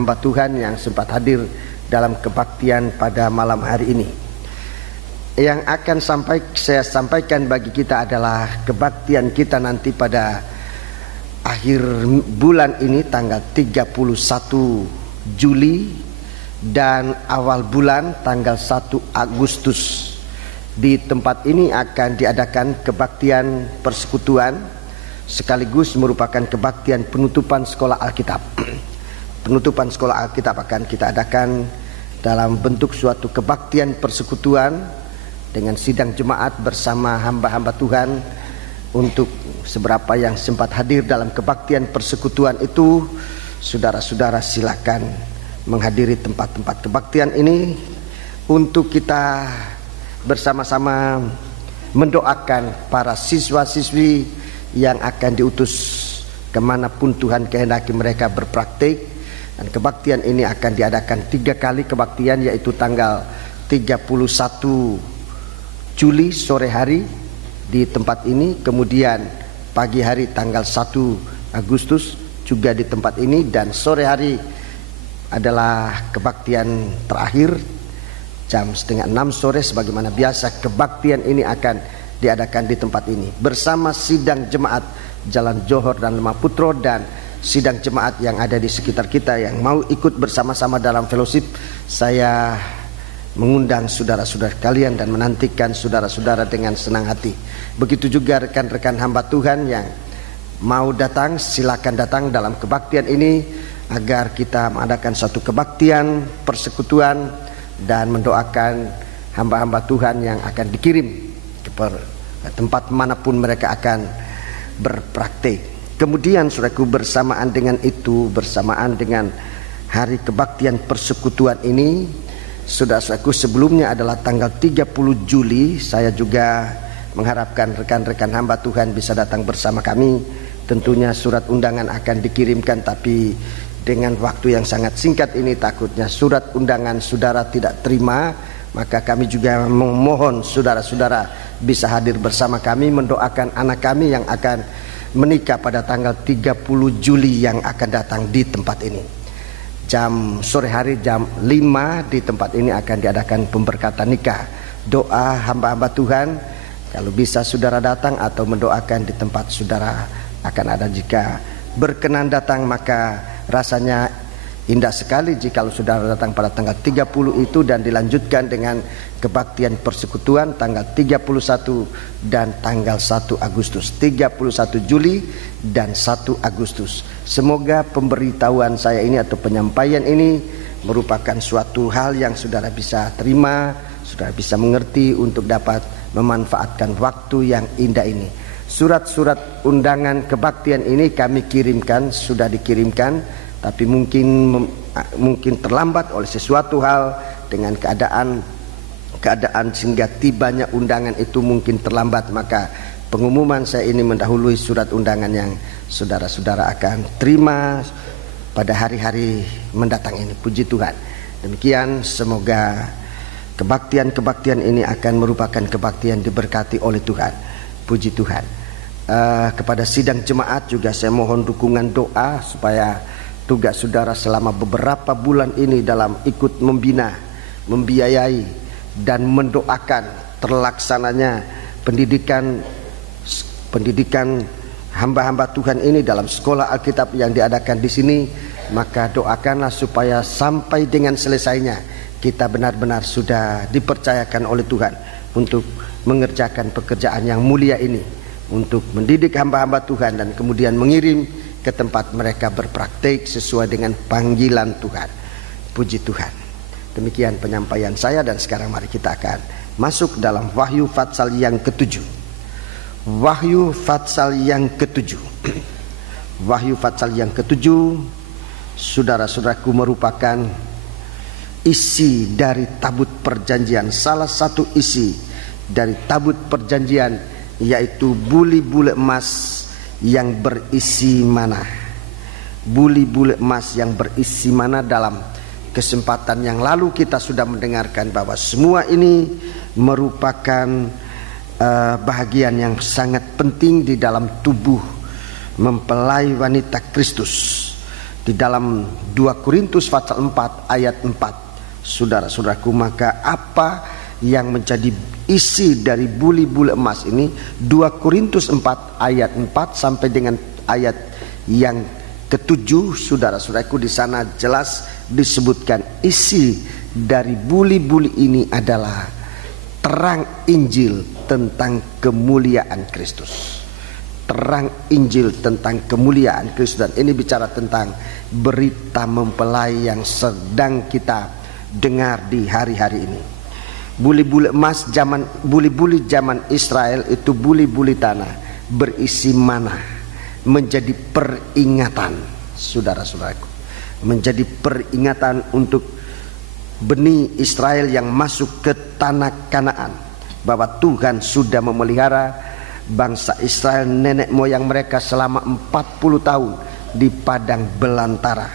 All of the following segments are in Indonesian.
hamba Tuhan yang sempat hadir dalam kebaktian pada malam hari ini. Yang akan saya sampaikan bagi kita adalah kebaktian kita nanti pada akhir bulan ini tanggal 31 Juli dan awal bulan tanggal 1 Agustus. Di tempat ini akan diadakan kebaktian persekutuan sekaligus merupakan kebaktian penutupan sekolah Alkitab. Penutupan sekolah Alkitab akan kita adakan dalam bentuk suatu kebaktian persekutuan dengan sidang jemaat bersama hamba-hamba Tuhan. Untuk seberapa yang sempat hadir dalam kebaktian persekutuan itu, saudara-saudara silakan menghadiri tempat-tempat kebaktian ini untuk kita bersama-sama mendoakan para siswa-siswi yang akan diutus kemanapun Tuhan kehendaki mereka berpraktik. Dan kebaktian ini akan diadakan 3 kali kebaktian, yaitu tanggal 31 Juli sore hari di tempat ini, kemudian pagi hari tanggal 1 Agustus juga di tempat ini, dan sore hari adalah kebaktian terakhir jam 5:30 sore. Sebagaimana biasa kebaktian ini akan diadakan di tempat ini bersama sidang jemaat Jalan Johor dan Lemah Putro dan sidang jemaat yang ada di sekitar kita yang mau ikut bersama-sama dalam fellowship. Saya mengundang saudara-saudara kalian dan menantikan saudara-saudara dengan senang hati. Begitu juga rekan-rekan hamba Tuhan yang mau datang, silakan datang dalam kebaktian ini agar kita mengadakan suatu kebaktian persekutuan dan mendoakan hamba-hamba Tuhan yang akan dikirim ke tempat manapun mereka akan berpraktik. Kemudian saudaraku, bersamaan dengan itu, bersamaan dengan hari kebaktian persekutuan ini, saudara-saudaraku, sebelumnya adalah tanggal 30 Juli. Saya juga mengharapkan rekan-rekan hamba Tuhan bisa datang bersama kami. Tentunya surat undangan akan dikirimkan, tapi dengan waktu yang sangat singkat ini takutnya surat undangan saudara tidak terima. Maka kami juga memohon saudara-saudara bisa hadir bersama kami mendoakan anak kami yang akan menikah pada tanggal 30 Juli yang akan datang di tempat ini. Jam sore hari jam 5 di tempat ini akan diadakan pemberkatan nikah. Doa hamba-hamba Tuhan, kalau bisa saudara datang atau mendoakan di tempat saudara akan ada. Jika berkenan datang maka rasanya indah sekali jika saudara datang pada tanggal 30 itu dan dilanjutkan dengan kebaktian persekutuan tanggal 31 dan tanggal 1 Agustus. 31 Juli dan 1 Agustus. Semoga pemberitahuan saya ini atau penyampaian ini merupakan suatu hal yang saudara bisa terima, saudara bisa mengerti untuk dapat memanfaatkan waktu yang indah ini. Surat-surat undangan kebaktian ini kami kirimkan, sudah dikirimkan, tapi mungkin terlambat oleh sesuatu hal dengan keadaan sehingga tibanya undangan itu mungkin terlambat. Maka pengumuman saya ini mendahului surat undangan yang saudara-saudara akan terima pada hari-hari mendatang ini. Puji Tuhan. Demikian, semoga kebaktian ini akan merupakan kebaktian diberkati oleh Tuhan. Puji Tuhan. Kepada sidang jemaat juga saya mohon dukungan doa supaya tugas saudara selama beberapa bulan ini dalam ikut membina, membiayai dan mendoakan terlaksananya pendidikan hamba-hamba Tuhan ini dalam sekolah Alkitab yang diadakan di sini. Maka doakanlah supaya sampai dengan selesainya kita benar-benar sudah dipercayakan oleh Tuhan untuk mengerjakan pekerjaan yang mulia ini, untuk mendidik hamba-hamba Tuhan dan kemudian mengirim ke tempat mereka berpraktik sesuai dengan panggilan Tuhan. Puji Tuhan. Demikian penyampaian saya, dan sekarang mari kita akan masuk dalam Wahyu Fatsal yang ke-7. Wahyu Fatsal yang ke-7. Wahyu Fatsal yang ke-7, saudara-saudaraku, merupakan isi dari tabut perjanjian. Salah satu isi dari tabut perjanjian yaitu buli-buli emas yang berisi mana. Buli-buli emas yang berisi mana. Dalam kesempatan yang lalu kita sudah mendengarkan bahwa semua ini merupakan bahagian yang sangat penting di dalam tubuh mempelai wanita Kristus. Di dalam 2 Korintus pasal 4 ayat 4, saudara-saudaraku, maka apa yang menjadi isi dari buli-buli emas ini? 2 Korintus 4 ayat 4 sampai dengan ayat yang ke-7, saudara-saudaraku, di sana jelas disebutkan isi dari buli-buli ini adalah terang Injil tentang kemuliaan Kristus. Terang Injil tentang kemuliaan Kristus, dan ini bicara tentang berita mempelai yang sedang kita dengar di hari-hari ini. Buli-buli emas buli-buli zaman Israel itu buli-buli tanah berisi mana, menjadi peringatan, saudara-saudaraku, menjadi peringatan untuk benih Israel yang masuk ke tanah Kanaan, bahwa Tuhan sudah memelihara bangsa Israel, nenek moyang mereka, selama 40 tahun di padang belantara.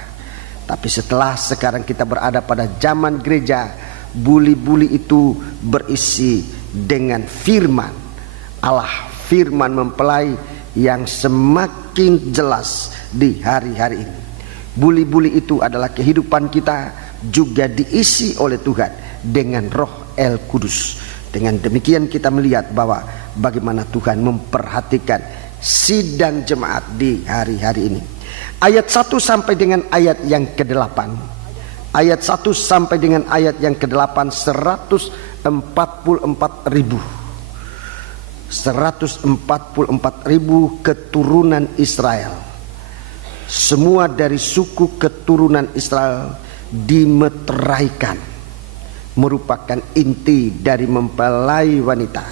Tapi sekarang kita berada pada zaman gereja, buli-buli itu berisi dengan firman Allah, firman mempelai yang semakin jelas di hari-hari ini. Buli-buli itu adalah kehidupan kita, juga diisi oleh Tuhan dengan Roh El Kudus. Dengan demikian kita melihat bahwa bagaimana Tuhan memperhatikan sidang jemaat di hari-hari ini. Ayat 1 sampai dengan ayat yang ke-8. Ayat 1 sampai dengan ayat yang ke-8, 144.000 keturunan Israel. Semua dari suku keturunan Israel dimeteraikan, merupakan inti dari mempelai wanita.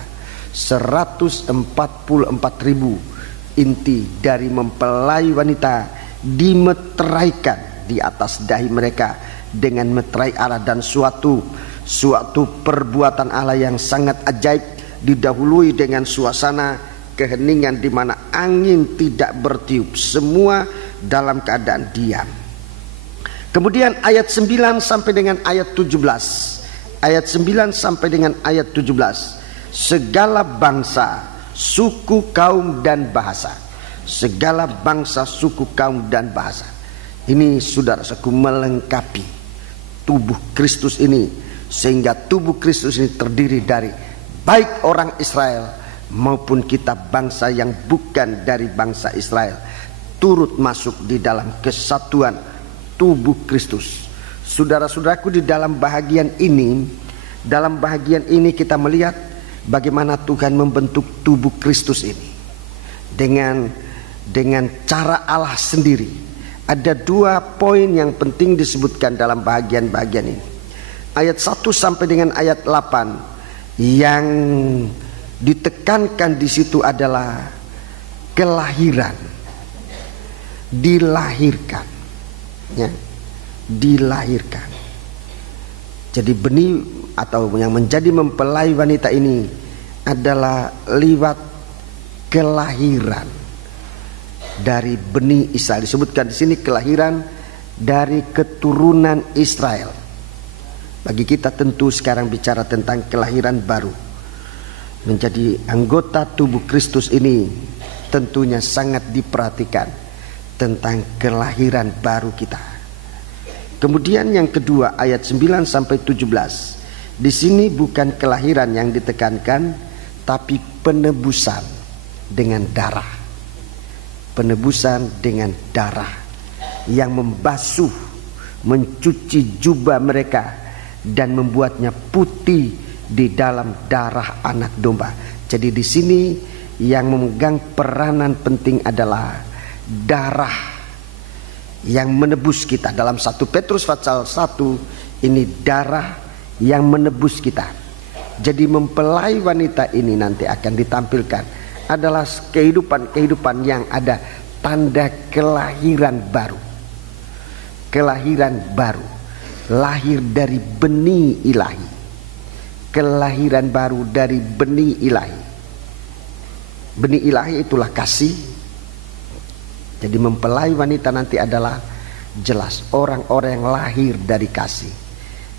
144.000 inti dari mempelai wanita dimeteraikan di atas dahi mereka dengan meterai Allah, dan suatu perbuatan Allah yang sangat ajaib, didahului dengan suasana keheningan di mana angin tidak bertiup, semua dalam keadaan diam. Kemudian ayat 9 sampai dengan ayat 17. Ayat 9 sampai dengan ayat 17. Segala bangsa, suku, kaum dan bahasa. Segala bangsa, suku, kaum dan bahasa. Ini saudara-saudaraku melengkapi tubuh Kristus ini, sehingga tubuh Kristus ini terdiri dari baik orang Israel maupun kita bangsa yang bukan dari bangsa Israel, turut masuk di dalam kesatuan tubuh Kristus. Saudara-saudaraku, di dalam bahagian ini kita melihat bagaimana Tuhan membentuk tubuh Kristus ini dengan cara Allah sendiri. Ada 2 poin yang penting disebutkan dalam bahagian-bahagian ini. Ayat 1 sampai dengan ayat 8, yang ditekankan di situ adalah kelahiran, dilahirkan, ya, dilahirkan. Jadi benih atau yang menjadi mempelai wanita ini adalah liwat kelahiran dari benih Israel. Disebutkan di sini kelahiran dari keturunan Israel. Bagi kita tentu sekarang bicara tentang kelahiran baru. Menjadi anggota tubuh Kristus ini tentunya sangat diperhatikan tentang kelahiran baru kita. Kemudian yang kedua, ayat 9 sampai 17. Di sini bukan kelahiran yang ditekankan, tapi penebusan dengan darah. Penebusan dengan darah yang membasuh, mencuci jubah mereka dan membuatnya putih di dalam darah anak domba. Jadi di sini yang memegang peranan penting adalah darah yang menebus kita. Dalam 1 Petrus pasal 1 ini darah yang menebus kita. Jadi mempelai wanita ini nanti akan ditampilkan adalah kehidupan yang ada tanda kelahiran baru. Kelahiran baru, lahir dari benih ilahi. Kelahiran baru dari benih ilahi. Benih ilahi itulah kasih. Jadi mempelai wanita nanti adalah jelas orang-orang yang lahir dari kasih,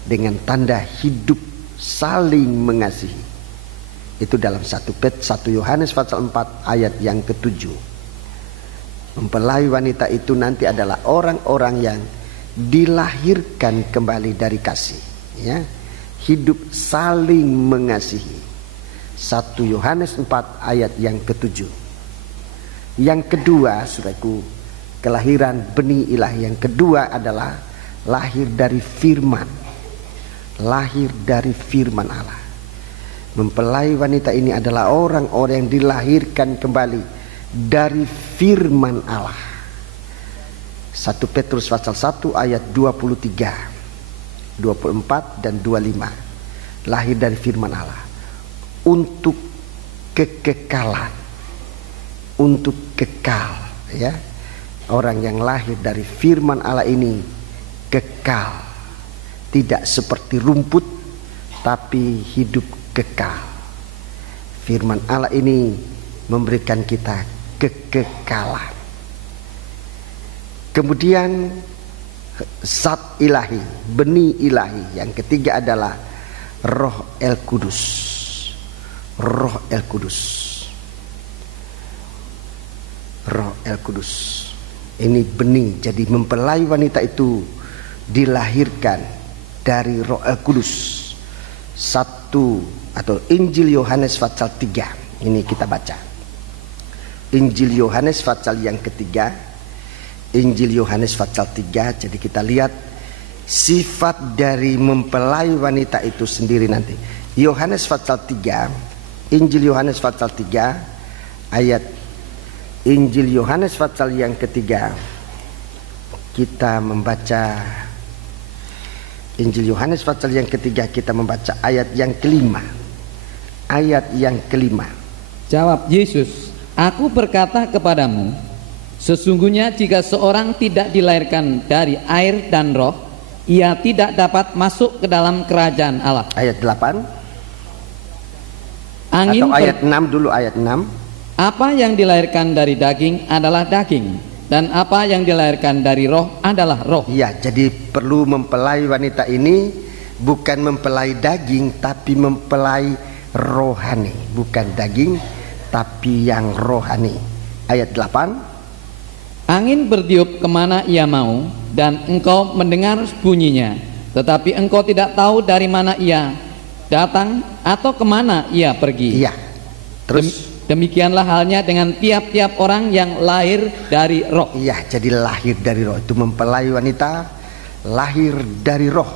dengan tanda hidup saling mengasihi. Itu dalam 1 Yohanes pasal 4 ayat yang ke-7. Mempelai wanita itu nanti adalah orang-orang yang dilahirkan kembali dari kasih, ya. Hidup saling mengasihi. 1 Yohanes 4 ayat yang ke-7. Yang kedua, saudaraku, kelahiran benih ilahi yang kedua adalah lahir dari firman. Lahir dari firman Allah. Mempelai wanita ini adalah orang-orang yang dilahirkan kembali dari firman Allah. 1 Petrus pasal 1 ayat 23, 24 dan 25. Lahir dari firman Allah untuk kekekalan, untuk kekal, ya. Orang yang lahir dari firman Allah ini kekal, tidak seperti rumput tapi hidup kekal. Firman Allah ini memberikan kita kekekalan. Kemudian zat ilahi, benih ilahi yang ketiga adalah Roh El Kudus. Roh El Kudus. Roh El Kudus. Ini benih, jadi mempelai wanita itu dilahirkan dari Roh El Kudus. 1 atau Injil Yohanes pasal 3. Ini kita baca. Injil Yohanes pasal yang ketiga. Injil Yohanes pasal 3. Jadi kita lihat sifat dari mempelai wanita itu sendiri nanti. Yohanes pasal 3. Injil Yohanes pasal 3 ayat Injil Yohanes pasal yang ketiga. Kita membaca Injil Yohanes pasal yang ketiga, kita membaca ayat yang kelima. Ayat yang kelima. Jawab Yesus, "Aku berkata kepadamu, sesungguhnya jika seorang tidak dilahirkan dari air dan roh, ia tidak dapat masuk ke dalam kerajaan Allah." Ayat 8. Atau ayat 6 dulu, ayat 6. "Apa yang dilahirkan dari daging adalah daging, dan apa yang dilahirkan dari roh adalah roh." Ya, jadi perlu mempelai wanita ini bukan mempelai daging tapi mempelai rohani, bukan daging tapi yang rohani. Ayat 8. "Angin bertiup kemana ia mau, dan engkau mendengar bunyinya, tetapi engkau tidak tahu dari mana ia datang atau kemana ia pergi." Iya. Terus demikianlah halnya dengan tiap-tiap orang yang lahir dari roh. iya, jadi lahir dari roh itu mempelai wanita lahir dari roh.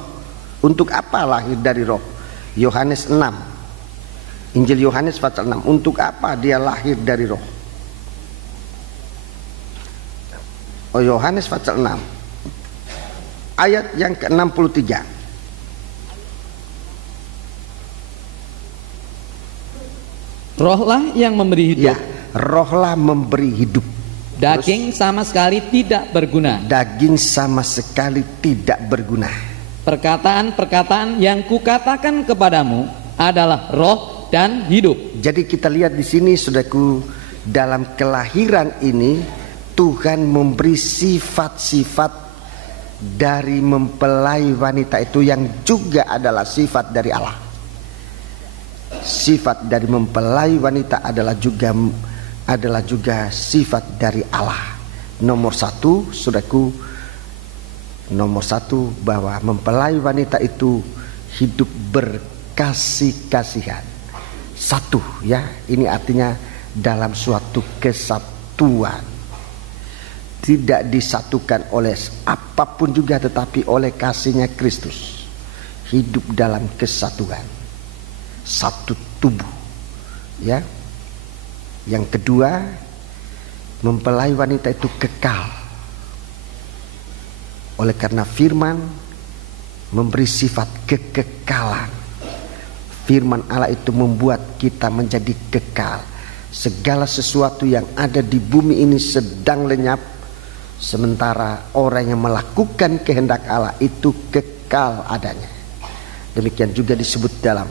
Untuk apa lahir dari roh? Yohanes 6. Injil Yohanes pasal 6. Untuk apa dia lahir dari roh? Oh, Yohanes pasal 6 ayat yang ke-63. Rohlah yang memberi hidup. Ya, rohlah memberi hidup. Daging sama sekali tidak berguna. Daging sama sekali tidak berguna. Perkataan-perkataan yang kukatakan kepadamu adalah roh dan hidup. Jadi kita lihat di sini, saudaraku, dalam kelahiran ini Tuhan memberi sifat-sifat dari mempelai wanita itu yang juga adalah sifat dari Allah. Sifat dari mempelai wanita adalah juga sifat dari Allah. Nomor satu, saudaraku, nomor satu bahwa mempelai wanita itu hidup berkasih-kasihan. Satu, ya, ini artinya dalam suatu kesatuan. Tidak disatukan oleh apapun juga, tetapi oleh kasihnya Kristus. Hidup dalam kesatuan, satu tubuh, ya. Yang kedua, mempelai wanita itu kekal. Oleh karena firman memberi sifat kekekalan. Firman Allah itu membuat kita menjadi kekal. Segala sesuatu yang ada di bumi ini sedang lenyap, sementara orang yang melakukan kehendak Allah itu kekal adanya. Demikian juga disebut dalam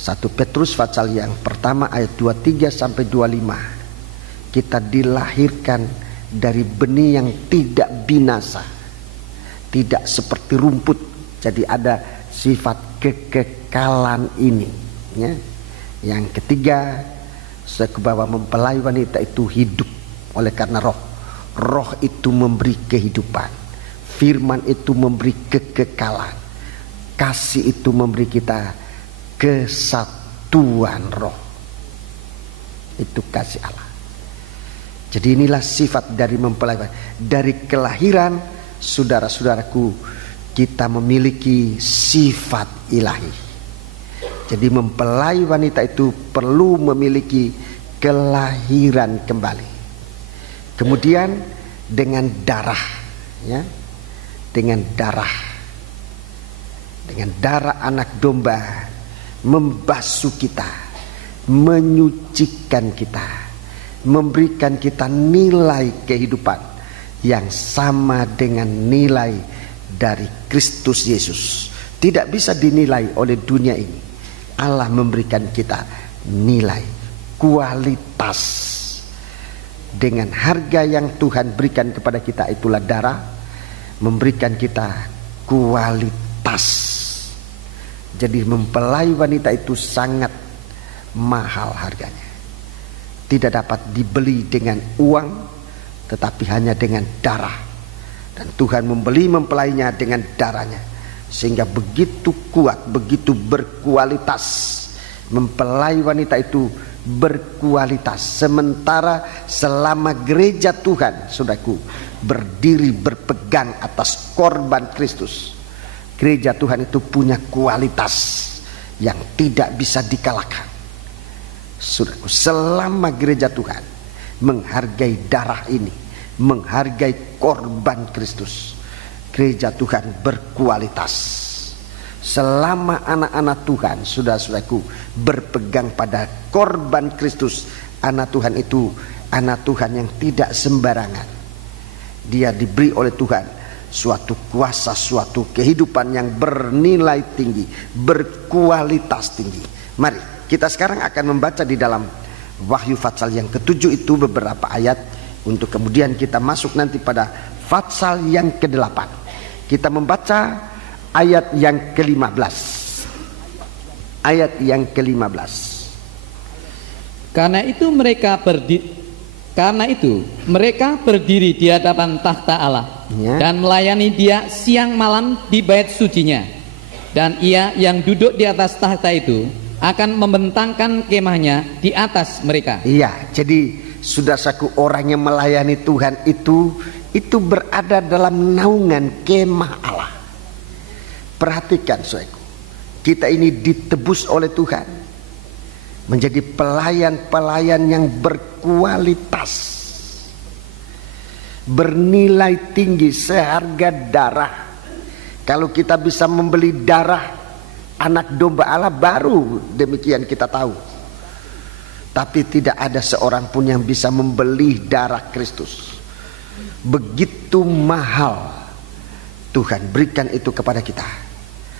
1 Petrus pasal yang pertama ayat 23 sampai 25. Kita dilahirkan dari benih yang tidak binasa, tidak seperti rumput. Jadi ada sifat kekekalan ini, ya. Yang ketiga, bahwa mempelai wanita itu hidup oleh karena roh. Roh itu memberi kehidupan, firman itu memberi kekekalan, kasih itu memberi kita kesatuan roh. Itu kasih Allah. Jadi inilah sifat dari mempelai. Dari kelahiran, saudara-saudaraku, kita memiliki sifat ilahi. Jadi mempelai wanita itu perlu memiliki kelahiran kembali. Kemudian dengan darah, ya, dengan darah anak domba membasuh kita, menyucikan kita, memberikan kita nilai kehidupan yang sama dengan nilai dari Kristus Yesus. Tidak bisa dinilai oleh dunia ini. Allah memberikan kita nilai, kualitas. Dengan harga yang Tuhan berikan kepada kita, itulah darah, memberikan kita kualitas. Jadi mempelai wanita itu sangat mahal harganya. Tidak dapat dibeli dengan uang, tetapi hanya dengan darah. Dan Tuhan membeli mempelainya dengan darahnya, sehingga begitu kuat, begitu berkualitas. Mempelai wanita itu berkualitas. Sementara selama gereja Tuhan, saudaraku, berdiri berpegang atas korban Kristus, gereja Tuhan itu punya kualitas yang tidak bisa dikalahkan. Saudaraku, selama gereja Tuhan menghargai darah ini, menghargai korban Kristus, gereja Tuhan berkualitas. Selama anak-anak Tuhan, saudara-saudaraku, berpegang pada korban Kristus, anak Tuhan itu anak Tuhan yang tidak sembarangan. Dia diberi oleh Tuhan suatu kuasa, suatu kehidupan yang bernilai tinggi, berkualitas tinggi. Mari kita sekarang akan membaca di dalam Wahyu Fatsal yang ke-7 itu beberapa ayat, untuk kemudian kita masuk nanti pada Fatsal yang ke-8. Kita membaca ayat yang ke-15. Ayat yang ke-15. Karena itu mereka berdiri di hadapan takhta Allah, ya, dan melayani Dia siang malam di bait sucinya. Dan Ia yang duduk di atas takhta itu akan membentangkan kemahnya di atas mereka. Iya, jadi saudaraku, orang yang melayani Tuhan itu berada dalam naungan kemah Allah. Perhatikan, saudaraku, kita ini ditebus oleh Tuhan menjadi pelayan-pelayan yang berkualitas, bernilai tinggi, seharga darah. Kalau kita bisa membeli darah anak domba Allah, baru demikian kita tahu. Tapi tidak ada seorang pun yang bisa membeli darah Kristus. Begitu mahal Tuhan berikan itu kepada kita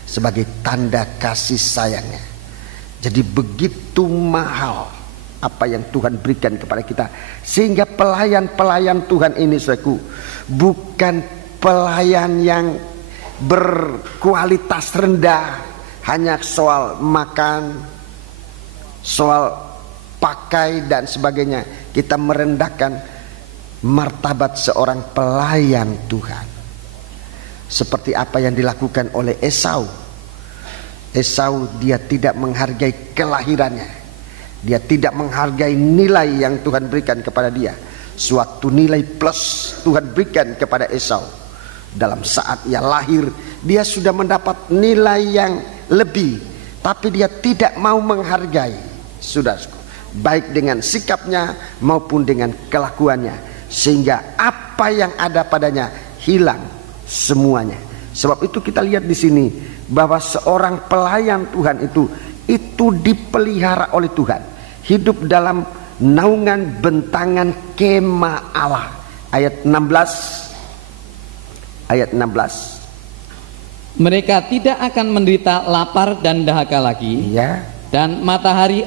sebagai tanda kasih sayangnya. Jadi begitu mahal apa yang Tuhan berikan kepada kita, sehingga pelayan-pelayan Tuhan ini, saudaraku, bukan pelayan yang berkualitas rendah, hanya soal makan, soal pakai dan sebagainya. Kita merendahkan martabat seorang pelayan Tuhan, seperti apa yang dilakukan oleh Esau. Esau, dia tidak menghargai kelahirannya, dia tidak menghargai nilai yang Tuhan berikan kepada dia. Suatu nilai plus Tuhan berikan kepada Esau. Dalam saat ia lahir, dia sudah mendapat nilai yang lebih, tapi dia tidak mau menghargai, saudaraku, baik dengan sikapnya maupun dengan kelakuannya, sehingga apa yang ada padanya hilang semuanya. Sebab itu kita lihat di sini bahwa seorang pelayan Tuhan itu dipelihara oleh Tuhan, hidup dalam naungan bentangan kemah Allah. Ayat 16. Mereka tidak akan menderita lapar dan dahaga lagi, ya, dan matahari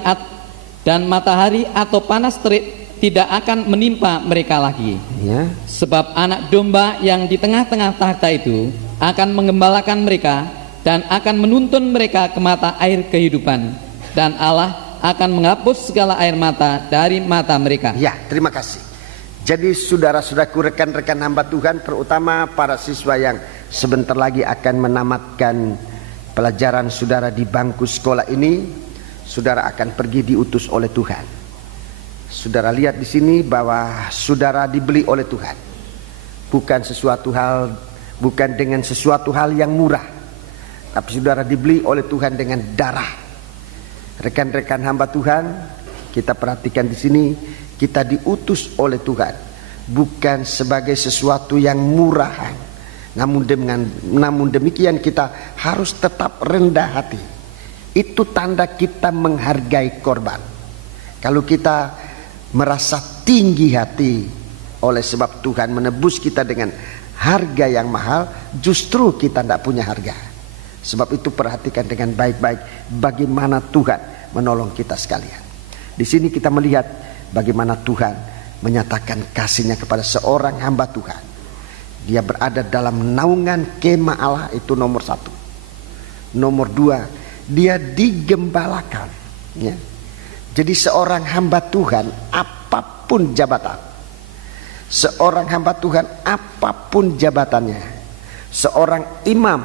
atau panas terik tidak akan menimpa mereka lagi, ya. Sebab anak domba yang di tengah-tengah takhta itu akan menggembalakan mereka dan akan menuntun mereka ke mata air kehidupan, dan Allah akan menghapus segala air mata dari mata mereka. Ya, terima kasih. Jadi saudara-saudaraku, rekan-rekan hamba Tuhan, terutama para siswa yang sebentar lagi akan menamatkan pelajaran saudara di bangku sekolah ini, saudara akan pergi diutus oleh Tuhan. Saudara lihat di sini bahwa saudara dibeli oleh Tuhan. Bukan dengan sesuatu hal yang murah, tapi saudara dibeli oleh Tuhan dengan darah. Rekan-rekan hamba Tuhan, kita perhatikan di sini, kita diutus oleh Tuhan bukan sebagai sesuatu yang murahan. Namun demikian kita harus tetap rendah hati. Itu tanda kita menghargai korban. Kalau kita merasa tinggi hati oleh sebab Tuhan menebus kita dengan harga yang mahal, justru kita tidak punya harga. Sebab itu perhatikan dengan baik-baik bagaimana Tuhan menolong kita sekalian. Di sini kita melihat bagaimana Tuhan menyatakan kasih-Nya kepada seorang hamba Tuhan. Dia berada dalam naungan kemah Allah, itu nomor 1. Nomor 2, dia digembalakan, ya. Jadi seorang hamba Tuhan, apapun jabatan, seorang hamba Tuhan apapun jabatannya, seorang imam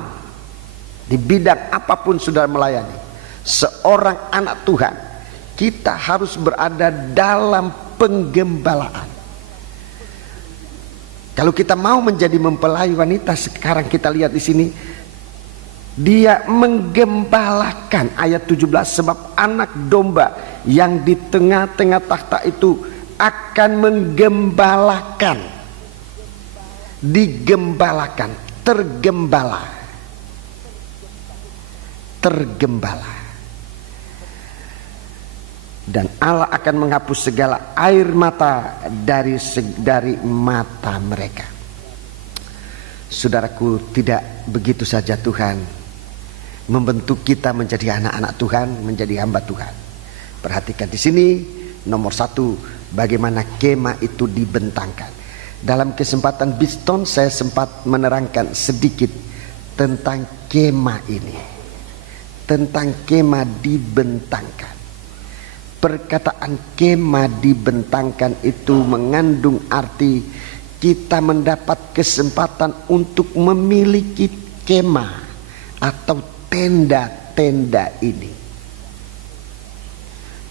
di bidang apapun saudara melayani, seorang anak Tuhan, kita harus berada dalam penggembalaan. Kalau kita mau menjadi mempelai wanita, sekarang kita lihat di sini, dia menggembalakan, ayat 17, sebab anak domba yang di tengah-tengah takhta itu akan menggembalakan, digembalakan, tergembala. Dan Allah akan menghapus segala air mata dari mata mereka. Saudaraku, tidak begitu saja Tuhan membentuk kita menjadi anak-anak Tuhan, menjadi hamba Tuhan. Perhatikan di sini nomor 1, bagaimana kemah itu dibentangkan. Dalam kesempatan Biston saya sempat menerangkan sedikit tentang kemah ini, tentang kemah dibentangkan. Perkataan kemah dibentangkan itu mengandung arti kita mendapat kesempatan untuk memiliki kemah atau tenda-tenda ini.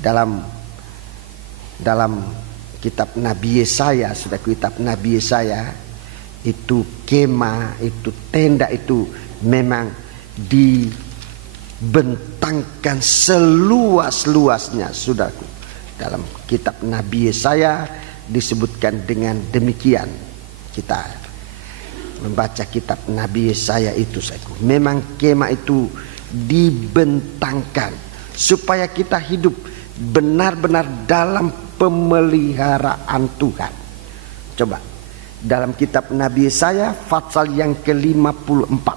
Dalam kitab Nabi Yesaya, sudah kitab Nabi Yesaya, itu kemah, itu tenda itu memang dibentangkan seluas-luasnya, saudaraku. Dalam kitab Nabi Yesaya disebutkan dengan demikian. Kita membaca kitab Nabi Yesaya itu, saudaraku. Memang kemah itu dibentangkan supaya kita hidup benar-benar dalam pemeliharaan Tuhan. Coba dalam kitab Nabi Yesaya pasal yang ke-54.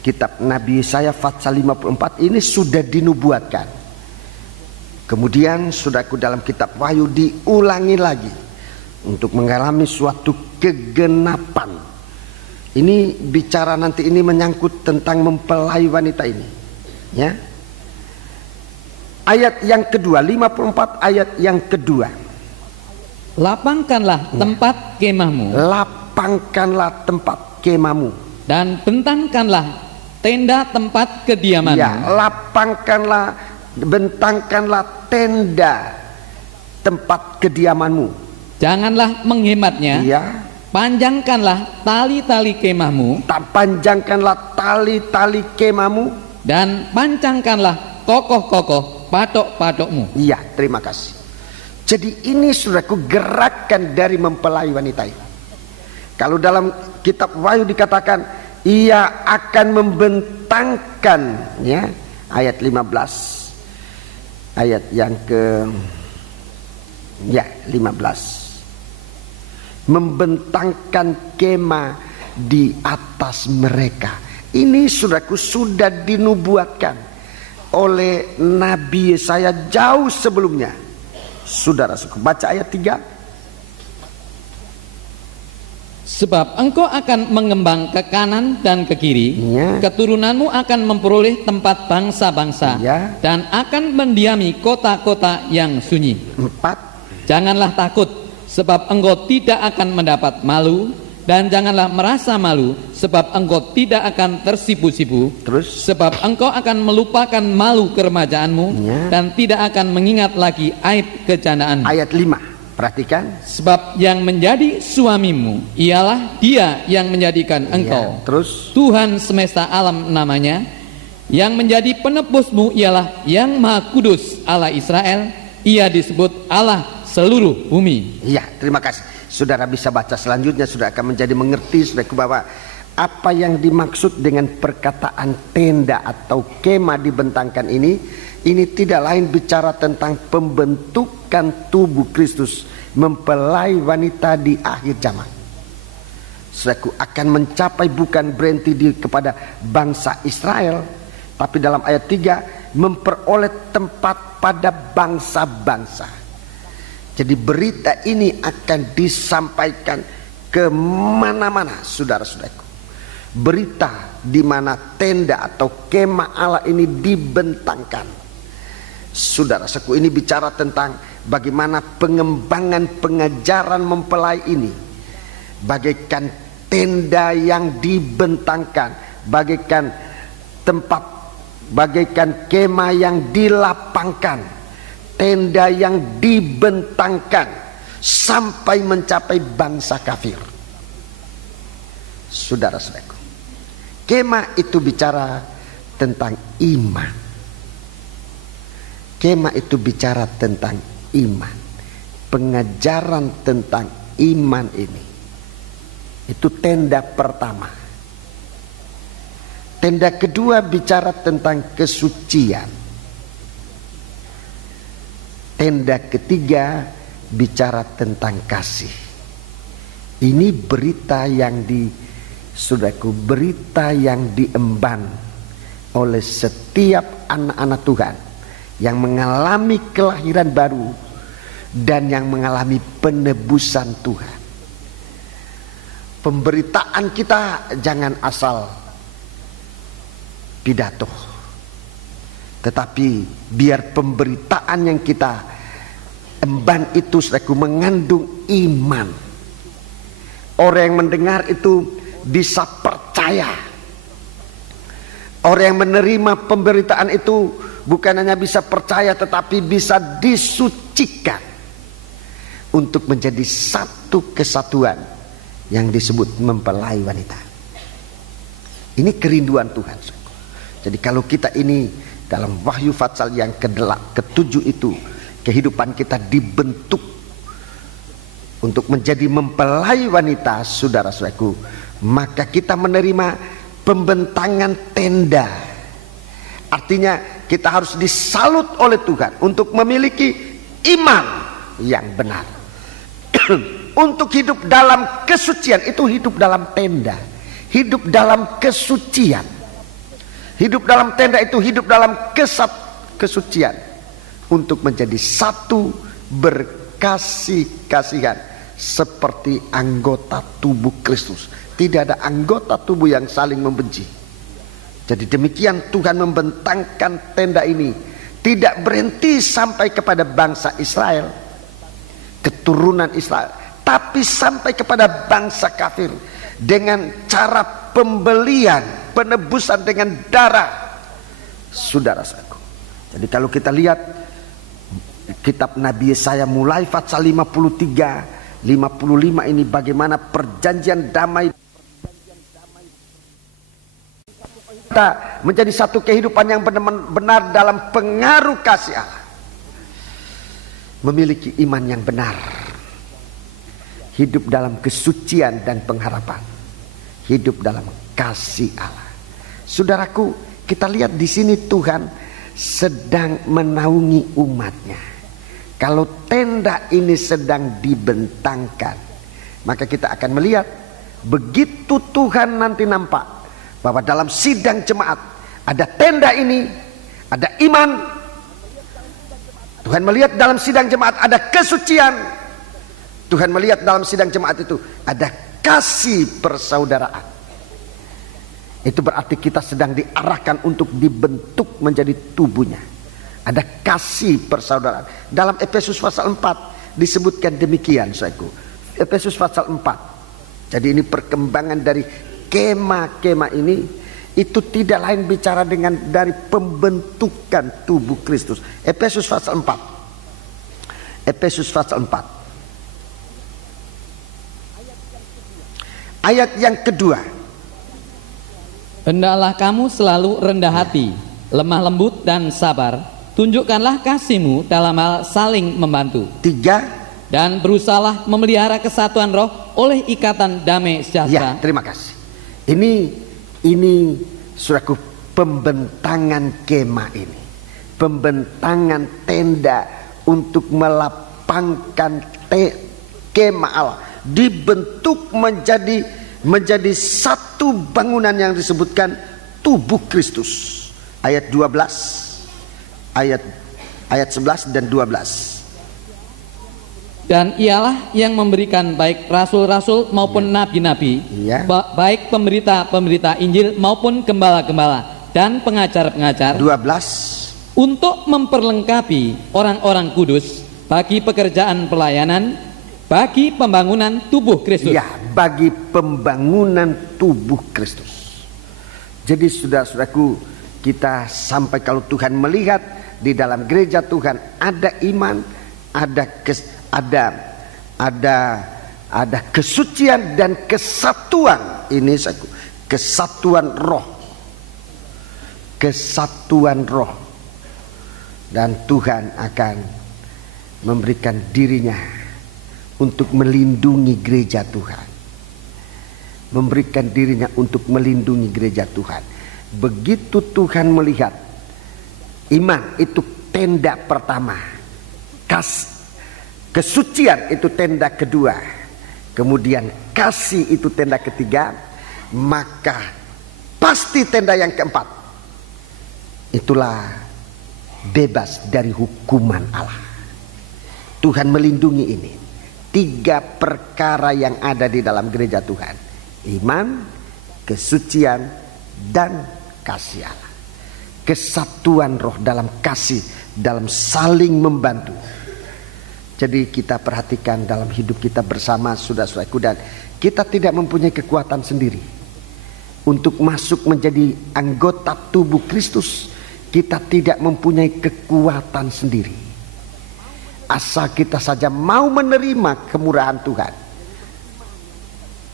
Kitab Nabi Yesaya pasal 54 ini sudah dinubuatkan. Kemudian saudaraku dalam kitab Wahyu diulangi lagi untuk mengalami suatu kegenapan. Ini bicara nanti ini menyangkut tentang mempelai wanita ini, ya. Ayat yang kedua, 54 ayat yang kedua. Lapangkanlah tempat kemahmu. Lapangkanlah tempat kemahmu. Dan bentangkanlah tenda tempat kediamanmu. Ya, lapangkanlah, bentangkanlah tenda tempat kediamanmu. Janganlah menghematnya. Ya. Panjangkanlah tali-tali kemahmu. Panjangkanlah tali-tali kemahmu. Dan pancangkanlah kokoh-kokoh patok-patokmu. Iya, terima kasih. Jadi ini saudaraku gerakan dari mempelai wanita ini. Kalau dalam kitab Wahyu dikatakan ia akan membentangkan, ya, ayat 15. Ayat yang ke 15. Membentangkan kemah di atas mereka. Ini saudaraku sudah dinubuatkan oleh Nabi Yesaya jauh sebelumnya. Saudara, baca ayat 3. Sebab engkau akan mengembang ke kanan dan ke kiri, keturunanmu akan memperoleh tempat bangsa-bangsa, dan akan mendiami kota-kota yang sunyi. 4. Janganlah takut, sebab engkau tidak akan mendapat malu, dan janganlah merasa malu, sebab engkau tidak akan tersipu-sipu. Sebab engkau akan melupakan malu keremajaanmu, dan tidak akan mengingat lagi aib kejanaanmu. Ayat 5. Perhatikan. Sebab yang menjadi suamimu ialah Dia yang menjadikan engkau. Tuhan semesta alam namanya. Yang menjadi penebusmu ialah Yang Maha Kudus Allah Israel. Ia disebut Allah seluruh bumi. Iya, terima kasih. Saudara bisa baca selanjutnya, sudah akan menjadi mengerti saudaraku, bahwa apa yang dimaksud dengan perkataan tenda atau kemah dibentangkan ini tidak lain bicara tentang pembentukan tubuh Kristus mempelai wanita di akhir zaman. Saudaraku, akan mencapai bukan berhenti kepada bangsa Israel, tapi dalam ayat 3 memperoleh tempat pada bangsa-bangsa. Jadi berita ini akan disampaikan ke mana-mana, saudara-saudaraku. Berita di mana tenda atau kemah Allah ini dibentangkan. Saudara-saudaraku, ini bicara tentang bagaimana pengembangan pengajaran mempelai ini bagaikan tenda yang dibentangkan, bagaikan tempat, bagaikan kemah yang dilapangkan, tenda yang dibentangkan sampai mencapai bangsa kafir. Saudara-saudaraku, kemah itu bicara tentang iman. Kemah itu bicara tentang iman. Pengajaran tentang iman ini, itu tenda pertama. Tenda kedua bicara tentang kesucian. Tenda ketiga bicara tentang kasih. Ini berita yang saudaraku, berita yang diemban oleh setiap anak-anak Tuhan yang mengalami kelahiran baru dan yang mengalami penebusan Tuhan. Pemberitaan kita jangan asal pidato, tetapi biar pemberitaan yang kita emban itu saudaraku mengandung iman. Orang yang mendengar itu bisa percaya. Orang yang menerima pemberitaan itu bukan hanya bisa percaya, tetapi bisa disucikan untuk menjadi satu kesatuan yang disebut mempelai wanita. Ini kerinduan Tuhan. Jadi kalau kita ini dalam Wahyu Fatsal yang ke-7 itu, kehidupan kita dibentuk untuk menjadi mempelai wanita, saudara-saudaraku, maka kita menerima pembentangan tenda. Artinya kita harus disalut oleh Tuhan untuk memiliki iman yang benar. Untuk hidup dalam kesucian, itu hidup dalam tenda, hidup dalam kesucian. Hidup dalam tenda itu hidup dalam kesucian, untuk menjadi satu berkasih-kasihan seperti anggota tubuh Kristus. Tidak ada anggota tubuh yang saling membenci. Jadi demikian Tuhan membentangkan tenda ini, tidak berhenti sampai kepada bangsa Israel, keturunan Israel, tapi sampai kepada bangsa kafir dengan cara pembelian, penebusan dengan darah, saudara-saudaraku. Jadi kalau kita lihat kitab Nabi Yesaya mulai Fatsal 53, 55 ini bagaimana perjanjian damai kita menjadi satu kehidupan yang benar-benar dalam pengaruh kasih Allah. Memiliki iman yang benar, hidup dalam kesucian dan pengharapan, hidup dalam kasih Allah. Saudaraku, kita lihat di sini Tuhan sedang menaungi umatnya. Kalau tenda ini sedang dibentangkan, maka kita akan melihat begitu Tuhan nanti nampak bahwa dalam sidang jemaat ada tenda ini, ada iman. Tuhan melihat dalam sidang jemaat ada kesucian. Tuhan melihat dalam sidang jemaat itu ada kasih persaudaraan. Itu berarti kita sedang diarahkan untuk dibentuk menjadi tubuhnya. Ada kasih persaudaraan. Dalam Efesus pasal 4 disebutkan demikian, saudaraku. Efesus pasal 4. Jadi ini perkembangan dari kema-kema ini. Itu tidak lain bicara dengan dari pembentukan tubuh Kristus. Efesus pasal 4. Efesus pasal 4. Ayat yang kedua. Hendaklah kamu selalu rendah hati, lemah lembut dan sabar. Tunjukkanlah kasihmu dalam hal saling membantu. 3. Dan berusahalah memelihara kesatuan roh oleh ikatan damai sejahtera. Ya, terima kasih. Ini saudaraku, pembentangan kemah ini. Pembentangan tenda untuk melapangkan kemah Allah. Dibentuk menjadi satu bangunan yang disebutkan tubuh Kristus. Ayat 12. Ayat 11 dan 12. Dan ialah yang memberikan baik rasul-rasul maupun nabi-nabi, baik pemberita-pemberita Injil maupun gembala-gembala dan pengajar-pengajar, 12, untuk memperlengkapi orang-orang kudus bagi pekerjaan pelayanan, bagi pembangunan tubuh Kristus. Ya, bagi pembangunan tubuh Kristus. Jadi saudara-saudaraku, kita sampai kalau Tuhan melihat di dalam gereja Tuhan ada iman, ada kesucian dan kesatuan. Ini kesatuan roh. Kesatuan roh. Dan Tuhan akan memberikan dirinya untuk melindungi gereja Tuhan. Memberikan dirinya untuk melindungi gereja Tuhan. Begitu Tuhan melihat iman itu tenda pertama, kesucian itu tenda kedua, kemudian kasih itu tenda ketiga, maka pasti tenda yang keempat. Itulah bebas dari hukuman Allah. Tuhan melindungi ini. 3 perkara yang ada di dalam gereja Tuhan: iman, kesucian, dan kasih Allah. Kesatuan roh dalam kasih, dalam saling membantu. Jadi kita perhatikan dalam hidup kita bersama, saudara-saudaraku, dan kita tidak mempunyai kekuatan sendiri untuk masuk menjadi anggota tubuh Kristus. Kita tidak mempunyai kekuatan sendiri. Asal kita saja mau menerima kemurahan Tuhan,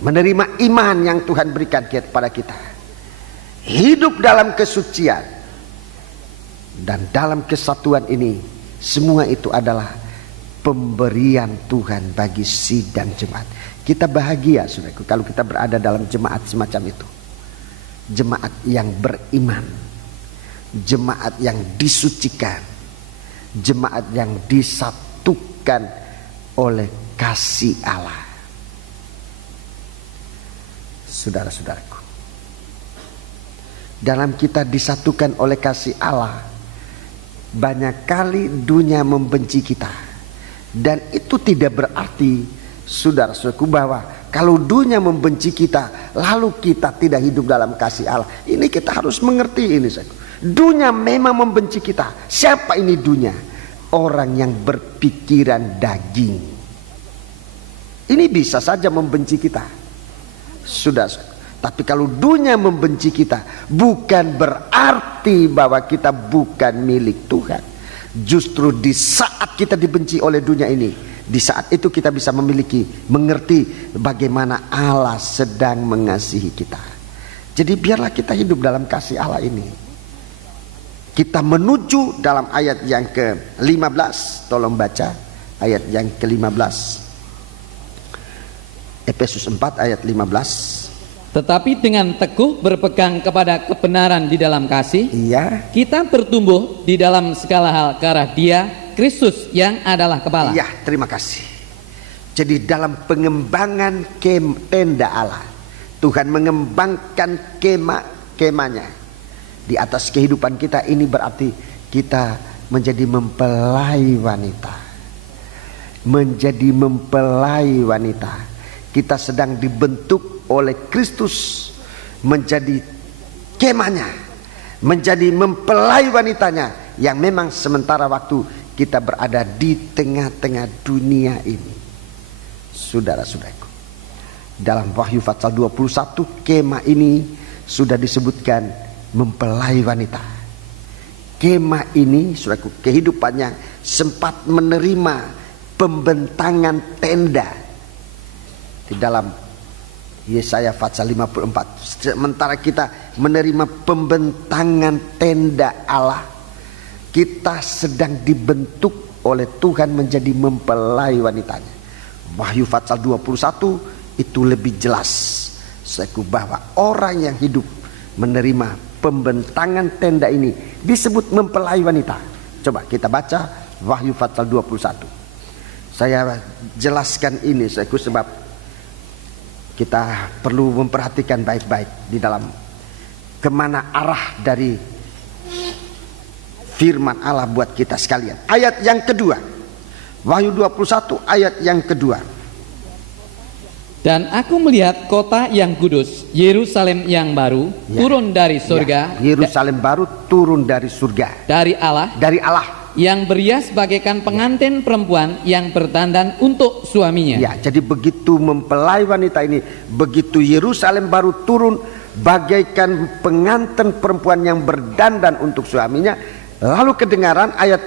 menerima iman yang Tuhan berikan kepada kita, hidup dalam kesucian dan dalam kesatuan ini. Semua itu adalah pemberian Tuhan bagi sidang jemaat. Kita bahagia, saudaraku, kalau kita berada dalam jemaat semacam itu. Jemaat yang beriman, jemaat yang disucikan, jemaat yang disatukan oleh kasih Allah. Saudara-saudaraku, dalam kita disatukan oleh kasih Allah, banyak kali dunia membenci kita. Dan itu tidak berarti, saudara-saudaraku, bahwa kalau dunia membenci kita lalu kita tidak hidup dalam kasih Allah. Ini kita harus mengerti ini, saudaraku. Dunia memang membenci kita. Siapa ini dunia? Orang yang berpikiran daging. Ini bisa saja membenci kita, sudah. Tapi kalau dunia membenci kita, bukan berarti bahwa kita bukan milik Tuhan. Justru di saat kita dibenci oleh dunia ini, di saat itu kita bisa mengerti bagaimana Allah sedang mengasihi kita. Jadi biarlah kita hidup dalam kasih Allah ini. Kita menuju dalam ayat yang ke-15. Tolong baca ayat yang ke-15. Efesus 4 ayat 15. Tetapi dengan teguh berpegang kepada kebenaran di dalam kasih, kita bertumbuh di dalam segala hal ke arah Dia, Kristus yang adalah kepala. Iya, terima kasih. Jadi dalam pengembangan tenda Allah, Tuhan mengembangkan kemahnya di atas kehidupan kita. Ini berarti kita menjadi mempelai wanita. Menjadi mempelai wanita. kita sedang dibentuk oleh Kristus menjadi kemahnya, menjadi mempelai wanitanya, yang memang sementara waktu kita berada di tengah-tengah dunia ini. Saudara-saudaraku, dalam Wahyu pasal 21 kemah ini sudah disebutkan mempelai wanita. Kemah ini, saudaraku, kehidupannya sempat menerima pembentangan tenda di dalam Yesaya pasal 54. Sementara kita menerima pembentangan tenda Allah, kita sedang dibentuk oleh Tuhan menjadi mempelai wanitanya. Wahyu pasal 21 itu lebih jelas, saudaraku, bahwa orang yang hidup menerima pembentangan tenda ini disebut mempelai wanita. Coba kita baca Wahyu pasal 21. Saya jelaskan ini, saudaraku, sebab kita perlu memperhatikan baik-baik di dalam kemana arah dari firman Allah buat kita sekalian. Ayat yang kedua, Wahyu 21 ayat yang kedua. Dan aku melihat kota yang kudus, Yerusalem yang baru, turun dari surga. Yerusalem baru turun dari surga. Dari Allah. Yang berias bagaikan pengantin perempuan yang berdandan untuk suaminya. Ya, jadi begitu mempelai wanita ini, begitu Yerusalem baru turun bagaikan pengantin perempuan yang berdandan untuk suaminya. Lalu kedengaran ayat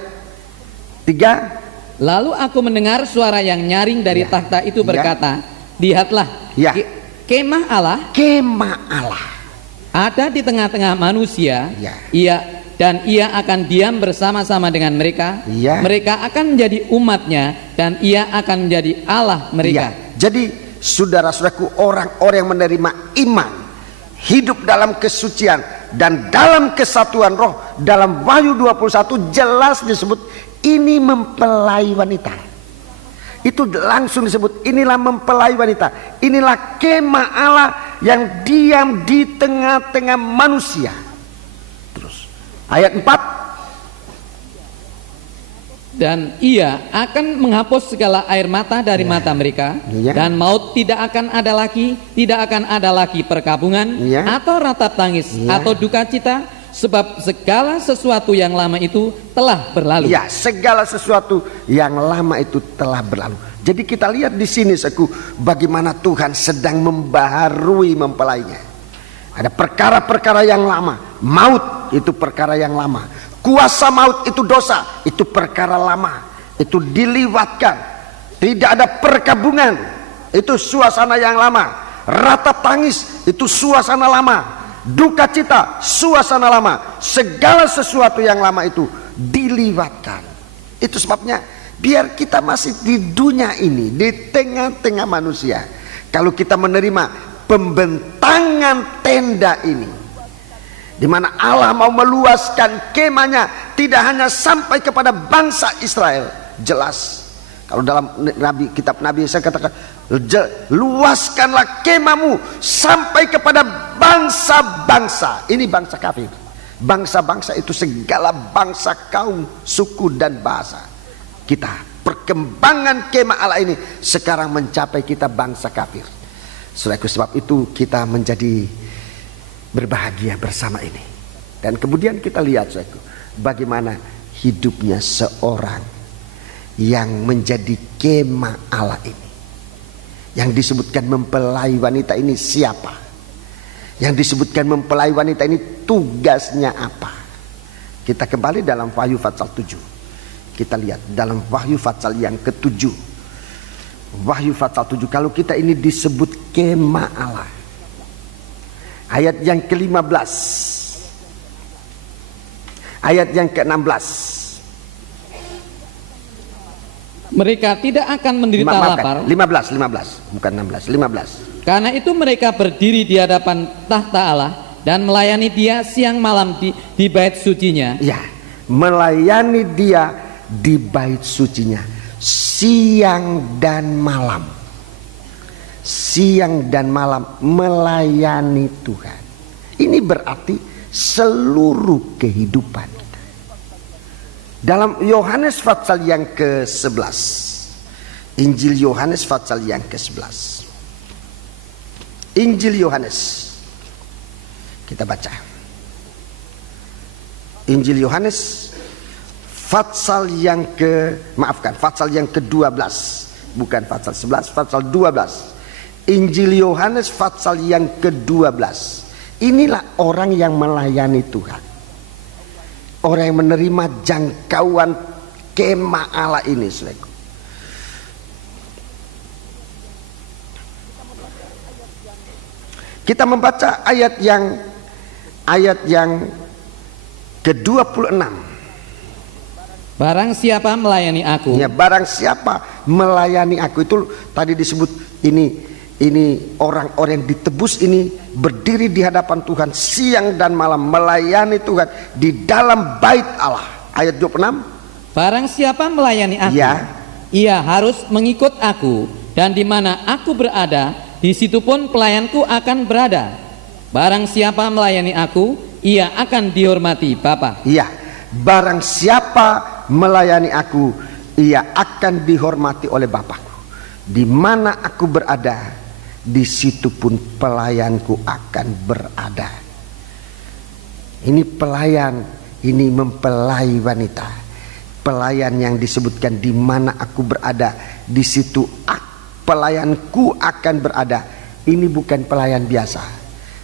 3. Lalu aku mendengar suara yang nyaring dari takhta itu berkata, lihatlah, kemah Allah ada di tengah-tengah manusia. Ia akan diam bersama-sama dengan mereka. Mereka akan menjadi umatnya, dan ia akan menjadi Allah mereka. Jadi saudara-saudaraku, orang-orang yang menerima iman, hidup dalam kesucian dan dalam kesatuan roh, dalam Wahyu 21 jelas disebut ini mempelai wanita. Itu langsung disebut inilah mempelai wanita. Inilah kemah Allah yang diam di tengah-tengah manusia. Terus ayat 4. Dan ia akan menghapus segala air mata dari mata mereka, dan maut tidak akan ada lagi perkabungan, atau ratap tangis, atau duka cita, sebab segala sesuatu yang lama itu telah berlalu. Segala sesuatu yang lama itu telah berlalu. Jadi kita lihat di sini, bagaimana Tuhan sedang membaharui mempelainya. Ada perkara-perkara yang lama. Maut itu perkara yang lama. Kuasa maut itu dosa, itu perkara lama, itu diliwatkan. Tidak ada perkabungan, itu suasana yang lama. Ratap tangis itu suasana lama. Duka cita suasana lama. Segala sesuatu yang lama itu diliwatkan. Itu sebabnya biar kita masih di dunia ini, di tengah-tengah manusia, kalau kita menerima pembentangan tenda ini, di mana Allah mau meluaskan kemahnya tidak hanya sampai kepada bangsa Israel. Jelas kalau dalam kitab Nabi Yesaya katakan, luaskanlah kemahmu sampai kepada bangsa-bangsa. Ini bangsa kafir. Bangsa-bangsa itu segala bangsa, kaum, suku dan bahasa. Kita perkembangan kemah Allah ini sekarang mencapai kita bangsa kafir. Sebab itu kita menjadi berbahagia bersama ini. Dan kemudian kita lihat, bagaimana hidupnya seorang yang menjadi kemah Allah ini. Yang disebutkan mempelai wanita ini siapa? Yang disebutkan mempelai wanita ini tugasnya apa? Kita kembali dalam Wahyu pasal 7. Kita lihat dalam Wahyu pasal yang ke-7. Wahyu pasal 7, kalau kita ini disebut kemah Allah. Ayat yang ke-15, ayat yang ke-16. Mereka tidak akan menderita lapar. 15, bukan 16, 15. Karena itu mereka berdiri di hadapan tahta Allah dan melayani Dia siang malam di bait sucinya. Melayani Dia di bait sucinya siang dan malam. Siang dan malam melayani Tuhan. Ini berarti seluruh kehidupan kita. Dalam Yohanes pasal yang ke-11, Injil Yohanes pasal yang ke-11, Injil Yohanes. Kita baca Injil Yohanes pasal yang ke-12, bukan pasal 11, pasal 12. Injil Yohanes pasal yang ke-12. Inilah orang yang melayani Tuhan, orang yang menerima jangkauan kemah Allah ini, saudaraku. Kita membaca ayat yang ke-26. Barang siapa melayani aku. Ya, barang siapa melayani aku, itu tadi disebut ini orang-orang yang ditebus ini berdiri di hadapan Tuhan siang dan malam melayani Tuhan di dalam bait Allah. Ayat 26. Barang siapa melayani aku, ya, ia harus mengikut aku, dan di mana aku berada, di situ pun pelayanku akan berada. Barang siapa melayani aku, ia akan dihormati Bapa. Iya, barang siapa melayani aku, ia akan dihormati oleh Bapakku. Di mana aku berada, di situ pun pelayanku akan berada. Ini pelayan, ini mempelai wanita. Pelayan yang disebutkan di mana aku berada, di situ pelayanku akan berada. Ini bukan pelayan biasa,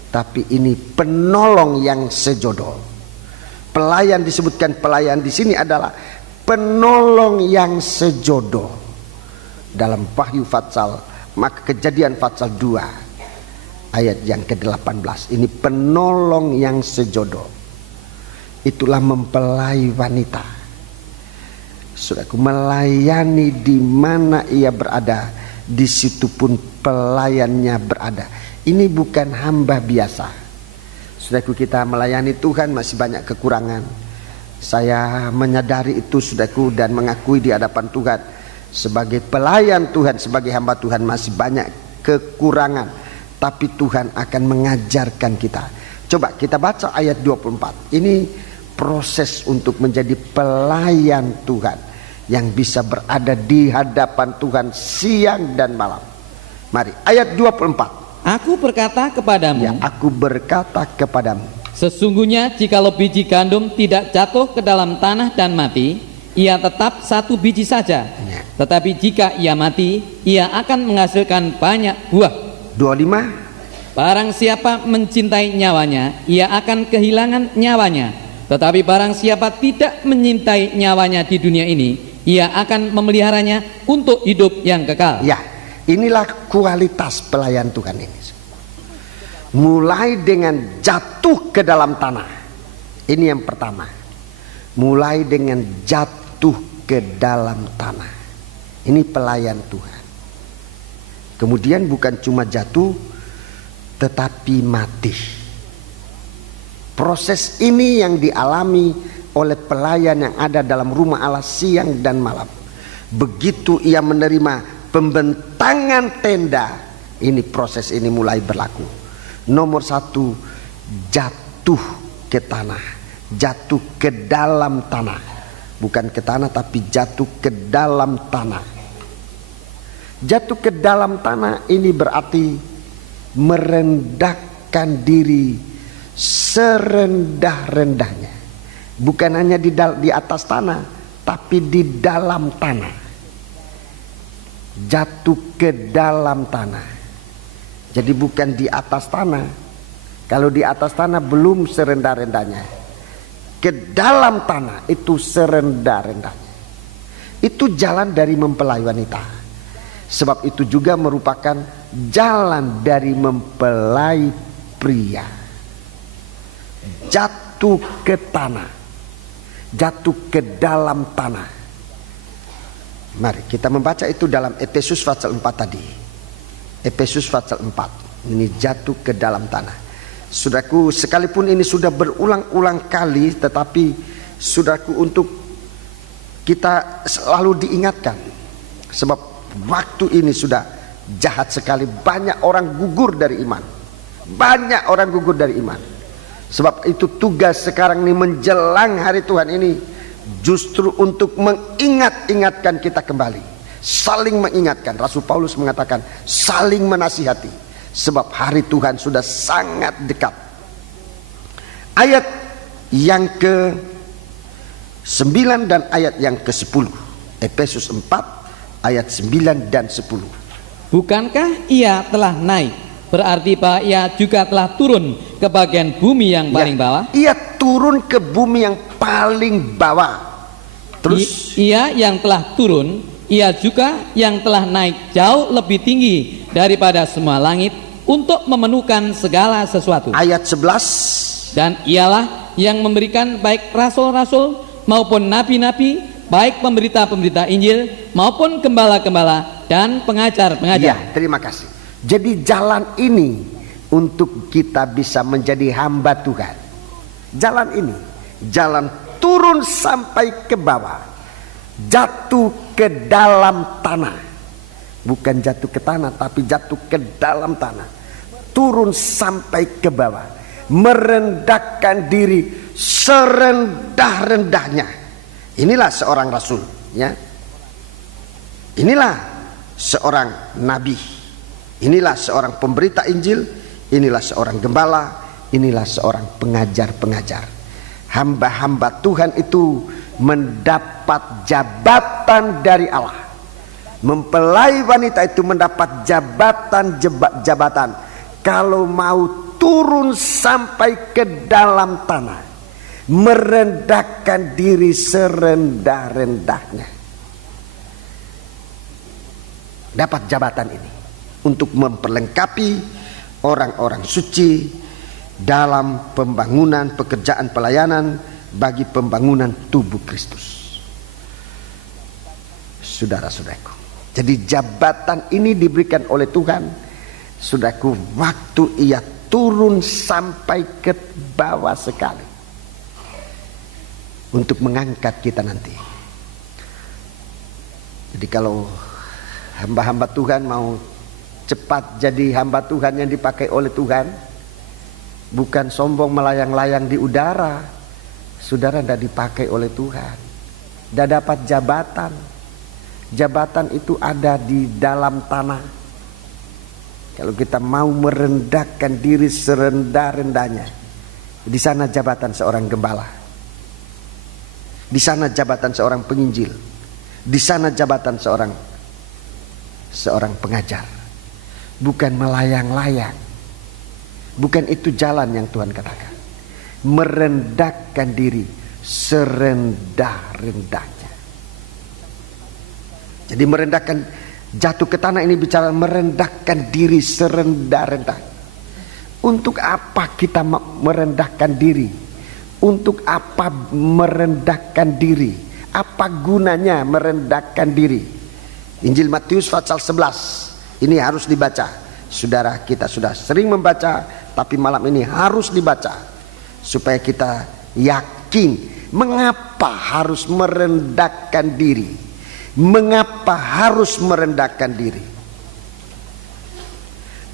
tapi ini penolong yang sejodoh. Pelayan disebutkan pelayan di sini adalah penolong yang sejodoh. Dalam Wahyu pasal, maka Kejadian pasal 2 ayat yang ke-18, ini penolong yang sejodoh. Itulah mempelai wanita. Saudaraku, melayani di mana ia berada, di situ pun pelayannya berada. Ini bukan hamba biasa. Saudaraku, kita melayani Tuhan masih banyak kekurangan. Saya menyadari itu, saudaraku, dan mengakui di hadapan Tuhan sebagai pelayan Tuhan, sebagai hamba Tuhan masih banyak kekurangan. Tapi Tuhan akan mengajarkan kita. Coba kita baca ayat 24. Ini proses untuk menjadi pelayan Tuhan yang bisa berada di hadapan Tuhan siang dan malam. Mari, ayat 24. Aku berkata kepadamu, ya, aku berkata kepadamu, sesungguhnya jikalau biji gandum tidak jatuh ke dalam tanah dan mati, ia tetap satu biji saja. ya. Tetapi jika ia mati, ia akan menghasilkan banyak buah. 25. Barang siapa mencintai nyawanya, ia akan kehilangan nyawanya. Tetapi barang siapa tidak menyintai nyawanya di dunia ini, ia akan memeliharanya untuk hidup yang kekal. Ya, inilah kualitas pelayan Tuhan ini. Mulai dengan jatuh ke dalam tanah. Ini yang pertama. Mulai dengan jatuh ke dalam tanah. Ini pelayan Tuhan. Kemudian bukan cuma jatuh, tetapi mati. Proses ini yang dialami oleh pelayan yang ada dalam rumah Allah siang dan malam. Begitu ia menerima pembentangan tenda, ini proses ini mulai berlaku. Nomor 1, jatuh ke tanah, jatuh ke dalam tanah. Bukan ke tanah, tapi jatuh ke dalam tanah. Jatuh ke dalam tanah ini berarti merendahkan diri serendah-rendahnya. Bukan hanya di atas tanah, tapi di dalam tanah. Jatuh ke dalam tanah. Jadi bukan di atas tanah. Kalau di atas tanah belum serendah-rendahnya. Ke dalam tanah itu serendah-rendahnya. Itu jalan dari mempelai wanita. Sebab itu juga merupakan jalan dari mempelai pria. Jatuh ke tanah, jatuh ke dalam tanah. Mari kita membaca itu dalam Efesus pasal 4 tadi. Efesus pasal 4. Ini jatuh ke dalam tanah. Saudaraku, sekalipun ini sudah berulang-ulang kali, tetapi saudaraku, untuk kita selalu diingatkan. Sebab waktu ini sudah jahat sekali. Banyak orang gugur dari iman. Banyak orang gugur dari iman. Sebab itu tugas sekarang ini menjelang hari Tuhan ini justru untuk mengingatkan kita kembali. Saling mengingatkan. Rasul Paulus mengatakan saling menasihati, sebab hari Tuhan sudah sangat dekat. Ayat yang ke-9 dan ayat yang ke-10. Efesus 4 ayat 9 dan 10. Bukankah ia telah naik, berarti bahwa ia juga telah turun ke bagian bumi yang paling bawah? Ia turun ke bumi yang paling bawah. Terus ia yang telah turun, ia juga yang telah naik jauh lebih tinggi daripada semua langit untuk memenuhkan segala sesuatu. Ayat 11. Dan ialah yang memberikan baik rasul-rasul maupun nabi-nabi, baik pemberita-pemberita Injil maupun gembala-gembala dan pengajar-pengajar. Ya, terima kasih. Jadi jalan ini untuk kita bisa menjadi hamba Tuhan. Jalan ini, jalan turun sampai ke bawah, jatuh ke dalam tanah. Bukan jatuh ke tanah, tapi jatuh ke dalam tanah. Turun sampai ke bawah, merendahkan diri serendah-rendahnya. Inilah seorang rasul, ya. Inilah seorang nabi. Inilah seorang pemberita Injil. Inilah seorang gembala. Inilah seorang pengajar-pengajar. Hamba-hamba Tuhan itu mendapat jabatan dari Allah. Mempelai wanita itu mendapat jabatan. Kalau mau turun sampai ke dalam tanah, merendahkan diri serendah-rendahnya, dapat jabatan ini untuk memperlengkapi orang-orang suci dalam pembangunan pekerjaan pelayanan bagi pembangunan tubuh Kristus. Saudara-saudaraku, jadi jabatan ini diberikan oleh Tuhan, saudaraku, waktu ia turun sampai ke bawah sekali untuk mengangkat kita nanti. Jadi kalau hamba-hamba Tuhan mau cepat jadi hamba Tuhan yang dipakai oleh Tuhan, bukan sombong melayang-layang di udara, saudara, tidak dipakai oleh Tuhan, tidak dapat jabatan. Jabatan itu ada di dalam tanah. Kalau kita mau merendahkan diri serendah-rendahnya, di sana jabatan seorang gembala, di sana jabatan seorang penginjil, di sana jabatan seorang pengajar. Bukan melayang-layang. Bukan itu jalan yang Tuhan katakan. Merendahkan diri serendah-rendahnya. Jadi merendahkan, jatuh ke tanah ini bicara merendahkan diri serendah-rendahnya. Untuk apa kita merendahkan diri? Untuk apa merendahkan diri? Apa gunanya merendahkan diri? Injil Matius pasal 11 ini harus dibaca. Saudara, kita sudah sering membaca, tapi malam ini harus dibaca supaya kita yakin mengapa harus merendahkan diri. Mengapa harus merendahkan diri?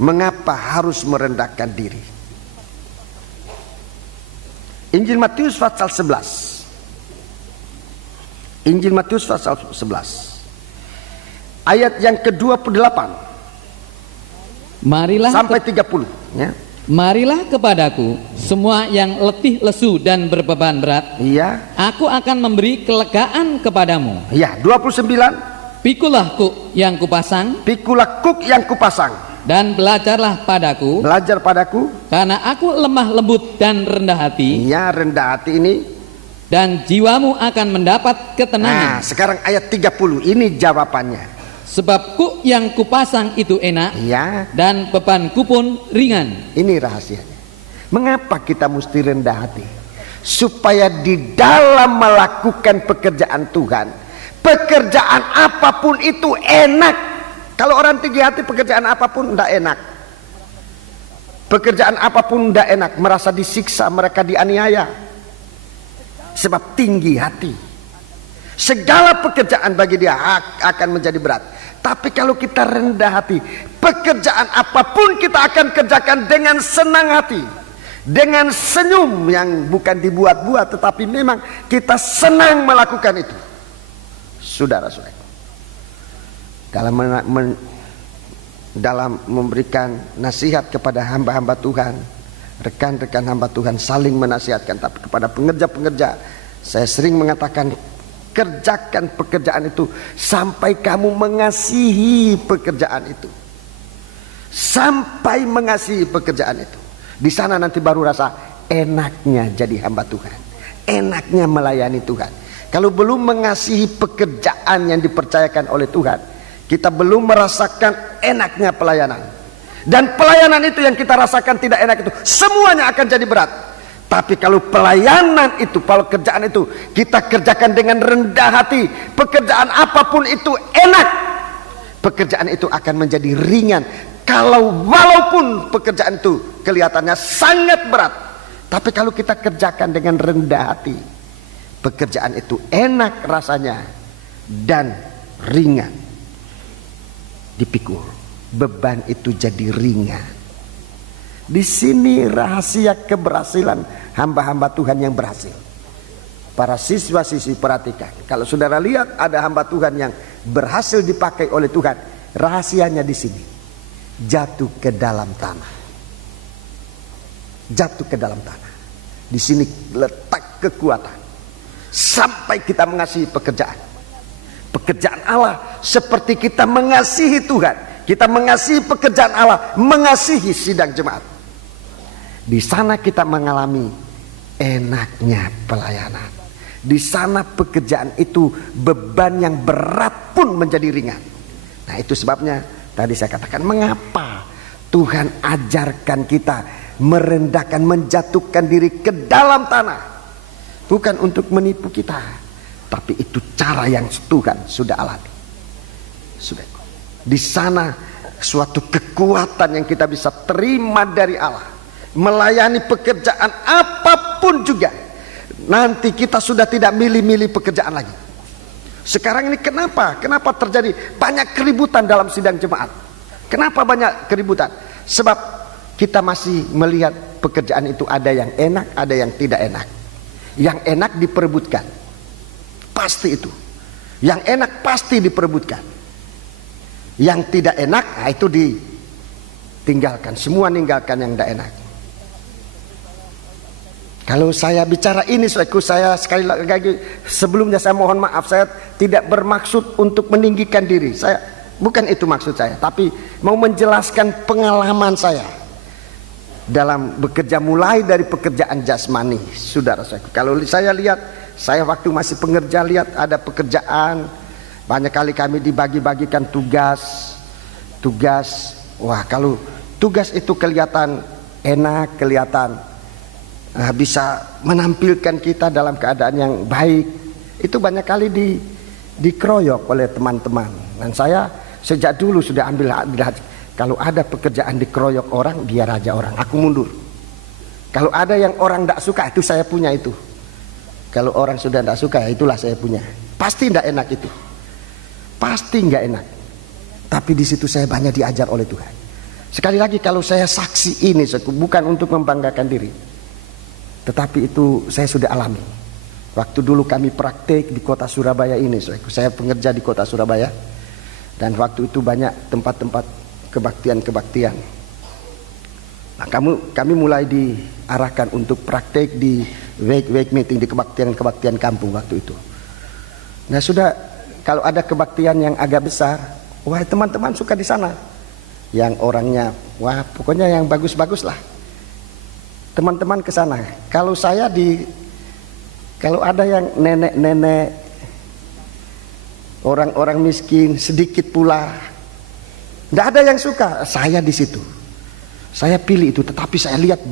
Mengapa harus merendahkan diri? Injil Matius pasal 11. Injil Matius pasal 11. Ayat yang ke-28 sampai 30, ya. Marilah kepadaku semua yang letih lesu dan berbeban berat, iya, aku akan memberi kelegaan kepadamu. Ya, 29. Pikulah kuk yang kupasang, Pikulah kuk yang kupasang, dan belajarlah padaku, belajar padaku, karena aku lemah lembut dan rendah hati. ya, rendah hati ini, dan jiwamu akan mendapat ketenangan. Nah, sekarang ayat 30 ini jawabannya. Sebab kuk yang kupasang itu enak, Ya, dan bebanku pun ringan. ini rahasianya. Mengapa kita mesti rendah hati? Supaya di dalam melakukan pekerjaan Tuhan, pekerjaan apapun itu enak. Kalau orang tinggi hati, pekerjaan apapun tidak enak. Pekerjaan apapun tidak enak, merasa disiksa, mereka dianiaya. Sebab tinggi hati, segala pekerjaan bagi dia akan menjadi berat. Tapi kalau kita rendah hati, pekerjaan apapun kita akan kerjakan dengan senang hati, dengan senyum yang bukan dibuat-buat, tetapi memang kita senang melakukan itu. Saudara-saudara, dalam dalam memberikan nasihat kepada hamba-hamba Tuhan, rekan-rekan hamba Tuhan saling menasihatkan. Tapi kepada pengerja-pengerja saya sering mengatakan, kerjakan pekerjaan itu sampai kamu mengasihi pekerjaan itu. Sampai mengasihi pekerjaan itu. Di sana nanti baru rasa enaknya jadi hamba Tuhan, enaknya melayani Tuhan. Kalau belum mengasihi pekerjaan yang dipercayakan oleh Tuhan, kita belum merasakan enaknya pelayanan. Dan pelayanan itu yang kita rasakan tidak enak itu, semuanya akan jadi berat. Tapi kalau pelayanan itu, kalau kerjaan itu kita kerjakan dengan rendah hati, pekerjaan apapun itu enak, pekerjaan itu akan menjadi ringan. Kalau walaupun pekerjaan itu kelihatannya sangat berat, tapi kalau kita kerjakan dengan rendah hati, pekerjaan itu enak rasanya dan ringan. Dipikul, beban itu jadi ringan. Di sini rahasia keberhasilan hamba-hamba Tuhan yang berhasil. Para siswa-siswi perhatikan, kalau saudara lihat ada hamba Tuhan yang berhasil dipakai oleh Tuhan, rahasianya di sini. Jatuh ke dalam tanah. Jatuh ke dalam tanah. Di sini letak kekuatan. Sampai kita mengasihi pekerjaan. Pekerjaan Allah seperti kita mengasihi Tuhan. Kita mengasihi pekerjaan Allah, mengasihi sidang jemaat. Di sana kita mengalami enaknya pelayanan. Di sana pekerjaan itu beban yang berat pun menjadi ringan. Nah, itu sebabnya tadi saya katakan mengapa Tuhan ajarkan kita merendahkan, menjatuhkan diri ke dalam tanah. Bukan untuk menipu kita, tapi itu cara yang Tuhan sudah alami. Sudah. Di sana suatu kekuatan yang kita bisa terima dari Allah, melayani pekerjaan apapun juga. Nanti kita sudah tidak milih-milih pekerjaan lagi. Sekarang ini kenapa terjadi banyak keributan dalam sidang jemaat? Kenapa banyak keributan? Sebab kita masih melihat pekerjaan itu ada yang enak, ada yang tidak enak. Yang enak diperebutkan, pasti itu. Yang enak pasti diperebutkan. Yang tidak enak, nah itu ditinggalkan. Semua ninggalkan yang tidak enak. Kalau saya bicara ini, saya sekali lagi sebelumnya saya mohon maaf, saya tidak bermaksud untuk meninggikan diri. Saya bukan itu maksud saya, tapi mau menjelaskan pengalaman saya dalam bekerja, mulai dari pekerjaan jasmani, saudara saya. Kalau saya lihat, saya waktu masih pengerja lihat ada pekerjaan, banyak kali kami dibagi-bagikan tugas. Wah, kalau tugas itu kelihatan enak, kelihatan bisa menampilkan kita dalam keadaan yang baik, itu banyak kali dikeroyok oleh teman-teman. Dan saya sejak dulu sudah ambil hati, kalau ada pekerjaan dikeroyok orang, biar aja orang, aku mundur. Kalau ada yang orang tidak suka, itu saya punya itu. Kalau orang sudah tidak suka, itulah saya punya. Pasti tidak enak itu, pasti nggak enak. Tapi di situ saya banyak diajar oleh Tuhan. Sekali lagi, kalau saya saksi ini, bukan untuk membanggakan diri, tetapi itu saya sudah alami. Waktu dulu kami praktek di kota Surabaya ini, saya pengerja di kota Surabaya, dan waktu itu banyak tempat-tempat kebaktian. Nah, kami mulai diarahkan untuk praktek di wake meeting, di kebaktian kampung waktu itu. Nah, sudah kalau ada kebaktian yang agak besar, wah teman-teman suka di sana. Yang orangnya, wah pokoknya yang bagus-bagus lah. Teman-teman ke sana. Kalau saya kalau ada yang nenek-nenek, orang-orang miskin, sedikit pula, tidak ada yang suka. Saya di situ, saya pilih itu. Tetapi saya lihat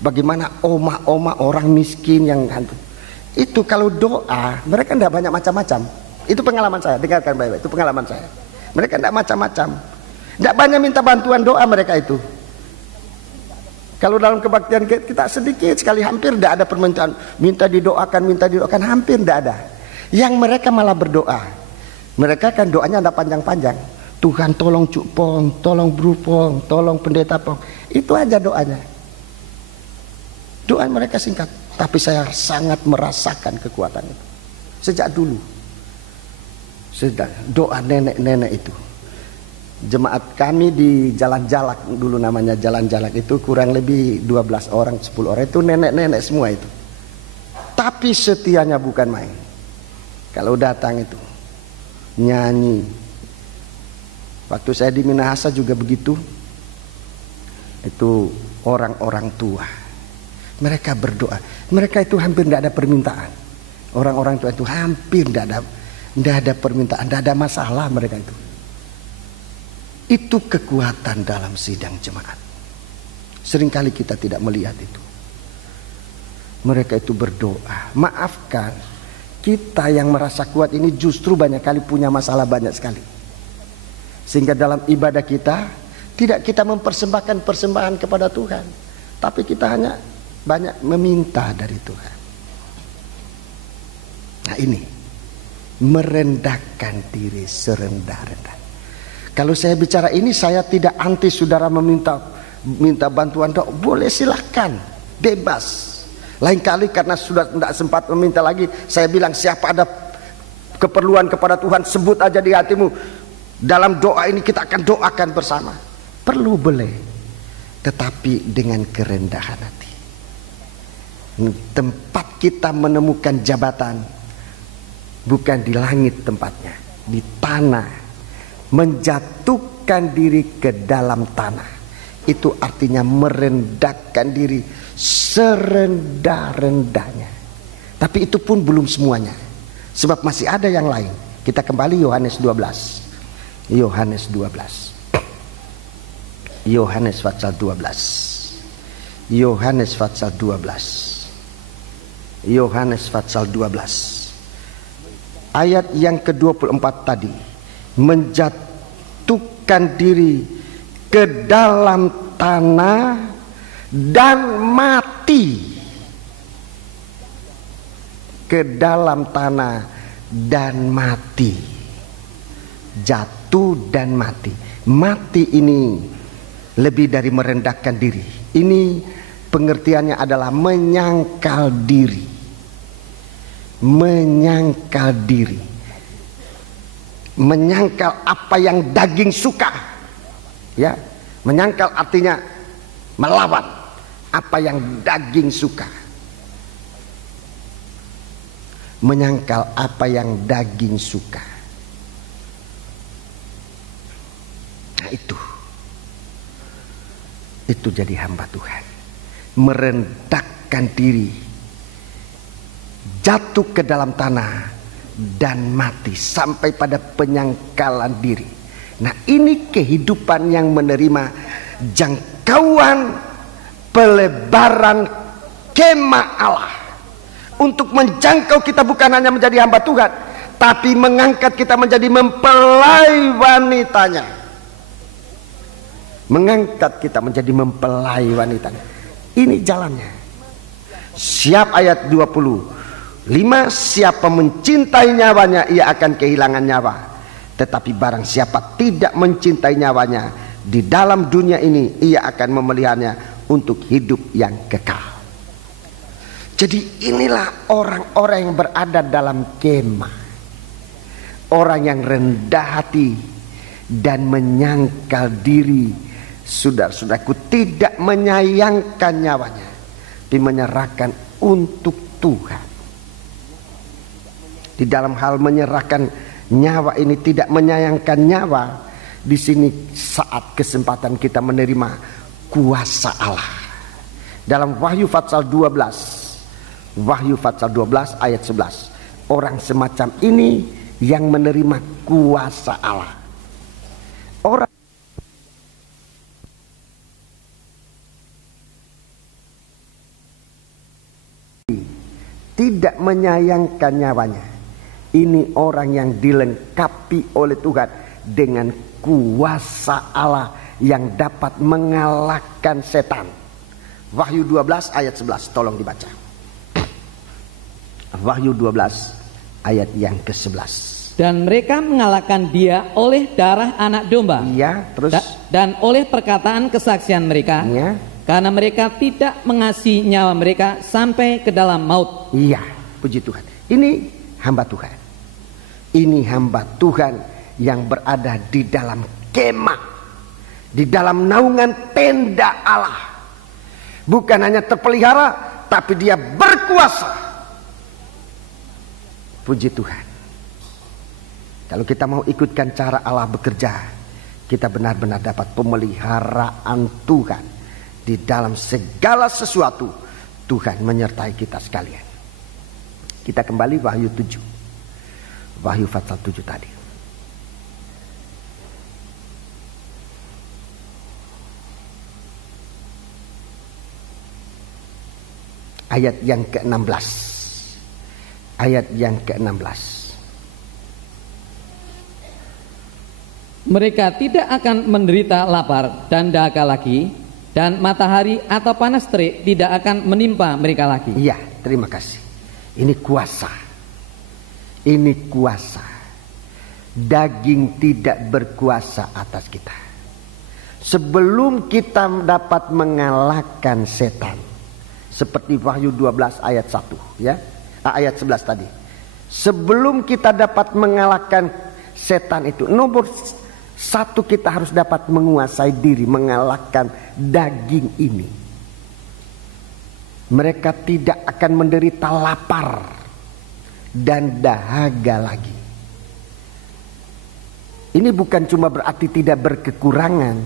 bagaimana oma-oma orang miskin yang itu kalau doa, mereka tidak banyak macam-macam. Itu pengalaman saya. Dengarkan baik-baik. Itu pengalaman saya. Mereka tidak macam-macam, tidak banyak minta bantuan doa mereka itu. Kalau dalam kebaktian kita sedikit sekali, hampir tidak ada permintaan minta didoakan, hampir tidak ada. Yang mereka malah berdoa. Mereka kan doanya ada panjang-panjang. Tuhan tolong Cuk Pong, tolong Bro Pong, tolong Pendeta Pong. Itu aja doanya. Doa mereka singkat, tapi saya sangat merasakan kekuatan itu. Sejak dulu. Doa nenek-nenek itu. Jemaat kami di Jalan Jalak, dulu namanya Jalan Jalak itu kurang lebih 12 orang, 10 orang, itu nenek-nenek semua itu. Tapi setianya bukan main. Kalau datang itu nyanyi. Waktu saya di Minahasa juga begitu. Itu orang-orang tua. Mereka berdoa. Mereka itu hampir tidak ada permintaan. Orang-orang tua itu hampir tidak ada permintaan, tidak ada masalah mereka itu. Itu kekuatan dalam sidang jemaat. Seringkali kita tidak melihat itu. Mereka itu berdoa. Maafkan, kita yang merasa kuat ini justru banyak kali punya masalah banyak sekali. Sehingga dalam ibadah kita tidak kita mempersembahkan persembahan kepada Tuhan, tapi kita hanya banyak meminta dari Tuhan. Nah ini, merendahkan diri serendah-rendah. Kalau saya bicara ini, saya tidak anti saudara minta bantuan doa, boleh silahkan, bebas. Lain kali karena sudah tidak sempat meminta lagi, saya bilang siapa ada keperluan kepada Tuhan, sebut aja di hatimu. Dalam doa ini kita akan doakan bersama. Perlu boleh, tetapi dengan kerendahan hati. Tempat kita menemukan jabatan bukan di langit tempatnya, di tanah. Menjatuhkan diri ke dalam tanah, itu artinya merendahkan diri serendah-rendahnya. Tapi itu pun belum semuanya, sebab masih ada yang lain. Kita kembali Yohanes 12. Yohanes 12. Yohanes pasal 12. Yohanes pasal 12. Yohanes pasal 12. Ayat yang ke-24 tadi. Menjatuhkan diri ke dalam tanah dan mati. Ke dalam tanah dan mati. Jatuh dan mati. Mati ini lebih dari merendahkan diri. Ini pengertiannya adalah menyangkal diri. Menyangkal diri. Menyangkal apa yang daging suka, ya. Menyangkal artinya melawan apa yang daging suka. Menyangkal apa yang daging suka. Nah itu jadi hamba Tuhan. Merendahkan diri, jatuh ke dalam tanah dan mati sampai pada penyangkalan diri. Nah ini kehidupan yang menerima jangkauan pelebaran kemah Allah. Untuk menjangkau kita bukan hanya menjadi hamba Tuhan, tapi mengangkat kita menjadi mempelai wanitanya. Mengangkat kita menjadi mempelai wanitanya. Ini jalannya. Siap ayat 20. 5. Siapa mencintai nyawanya, ia akan kehilangan nyawa. Tetapi barang siapa tidak mencintai nyawanya, di dalam dunia ini ia akan memeliharanya untuk hidup yang kekal. Jadi inilah orang-orang yang berada dalam kemah. Orang yang rendah hati dan menyangkal diri. Saudara-saudaraku, tidak menyayangkan nyawanya, tapi menyerahkan untuk Tuhan. Di dalam hal menyerahkan nyawa ini, tidak menyayangkan nyawa. Di sini saat kesempatan kita menerima kuasa Allah. Dalam Wahyu pasal 12, Wahyu pasal 12 ayat 11, orang semacam ini yang menerima kuasa Allah. Orang tidak menyayangkan nyawanya. Ini orang yang dilengkapi oleh Tuhan dengan kuasa Allah yang dapat mengalahkan setan. Wahyu 12 ayat 11, tolong dibaca. Wahyu 12 ayat yang ke-11. Dan mereka mengalahkan dia oleh darah anak domba. Iya, terus. Dan oleh perkataan kesaksian mereka. Iya. Karena mereka tidak mengasihi nyawa mereka sampai ke dalam maut. Iya, puji Tuhan. Ini hamba Tuhan. Ini hamba Tuhan yang berada di dalam kemah, di dalam naungan tenda Allah. Bukan hanya terpelihara, tapi dia berkuasa. Puji Tuhan. Kalau kita mau ikutkan cara Allah bekerja, kita benar-benar dapat pemeliharaan Tuhan. Di dalam segala sesuatu, Tuhan menyertai kita sekalian. Kita kembali Wahyu 7. Wahyu pasal 7 tadi. Ayat yang ke-16. Ayat yang ke-16. Mereka tidak akan menderita lapar dan dahaga lagi, dan matahari atau panas terik tidak akan menimpa mereka lagi. Iya, terima kasih. Ini kuasa. Ini kuasa. Daging tidak berkuasa atas kita. Sebelum kita dapat mengalahkan setan, seperti Wahyu 12 ayat 1 ya. Ayat 11 tadi. Sebelum kita dapat mengalahkan setan itu, nomor satu, kita harus dapat menguasai diri, mengalahkan daging ini. Mereka tidak akan menderita lapar dan dahaga lagi. Ini bukan cuma berarti tidak berkekurangan.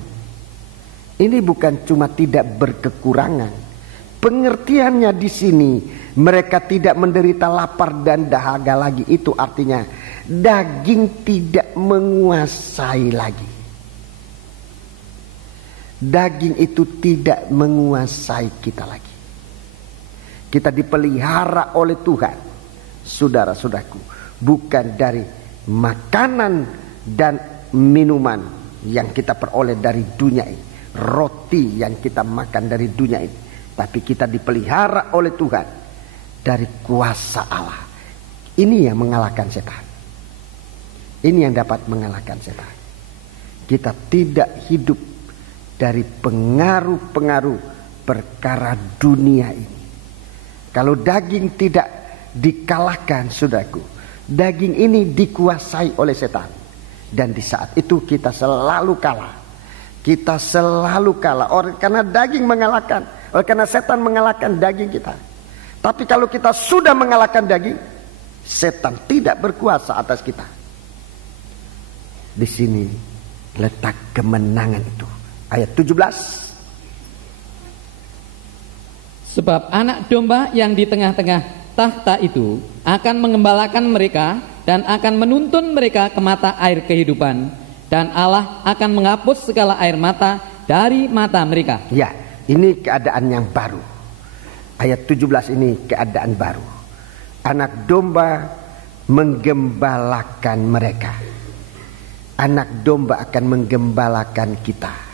Ini bukan cuma tidak berkekurangan. Pengertiannya di sini, mereka tidak menderita lapar dan dahaga lagi. Itu artinya daging tidak menguasai lagi. Daging itu tidak menguasai kita lagi. Kita dipelihara oleh Tuhan, saudara-saudaraku, bukan dari makanan dan minuman yang kita peroleh dari dunia ini, roti yang kita makan dari dunia ini, tapi kita dipelihara oleh Tuhan dari kuasa Allah. Ini yang mengalahkan setan. Ini yang dapat mengalahkan setan. Kita tidak hidup dari pengaruh-pengaruh perkara dunia ini. Kalau daging tidak dikalahkan, saudaraku, daging ini dikuasai oleh setan. Dan di saat itu kita selalu kalah. Kita selalu kalah. Karena daging mengalahkan. Karena setan mengalahkan daging kita. Tapi kalau kita sudah mengalahkan daging, setan tidak berkuasa atas kita. Di sini letak kemenangan itu. Ayat 17. Sebab anak domba yang di tengah-tengah tahta itu akan mengembalakan mereka dan akan menuntun mereka ke mata air kehidupan, dan Allah akan menghapus segala air mata dari mata mereka. Ya, ini keadaan yang baru. Ayat 17 ini keadaan baru. Anak domba menggembalakan mereka. Anak domba akan menggembalakan kita.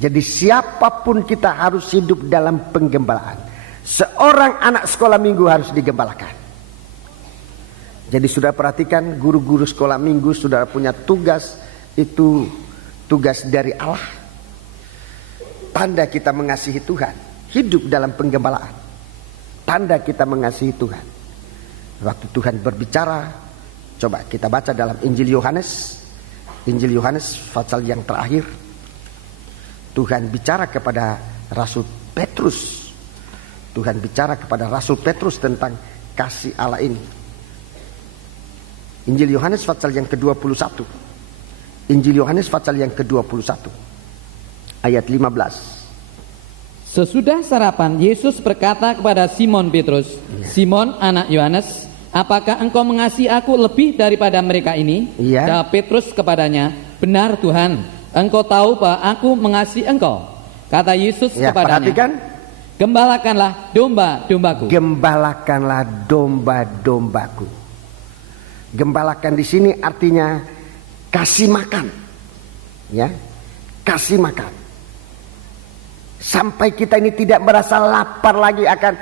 Jadi siapapun kita harus hidup dalam penggembalaan. Seorang anak sekolah minggu harus digembalakan. Jadi sudah perhatikan, guru-guru sekolah minggu sudah punya tugas. Itu tugas dari Allah. Tanda kita mengasihi Tuhan, hidup dalam penggembalaan. Tanda kita mengasihi Tuhan. Waktu Tuhan berbicara, coba kita baca dalam Injil Yohanes. Injil Yohanes pasal yang terakhir. Tuhan bicara kepada Rasul Petrus. Tuhan bicara kepada Rasul Petrus tentang kasih Allah ini. Injil Yohanes pasal yang ke-21. Injil Yohanes pasal yang ke-21. Ayat 15. Sesudah sarapan, Yesus berkata kepada Simon Petrus, Simon anak Yohanes, apakah engkau mengasihi aku lebih daripada mereka ini? Jawab Petrus kepadanya, benar Tuhan, engkau tahu bahwa aku mengasihi engkau. Kata Yesus kepadanya, perhatikan, gembalakanlah domba-dombaku. Gembalakanlah domba-dombaku. Gembalakan di sini artinya kasih makan. Ya, kasih makan. Sampai kita ini tidak merasa lapar lagi akan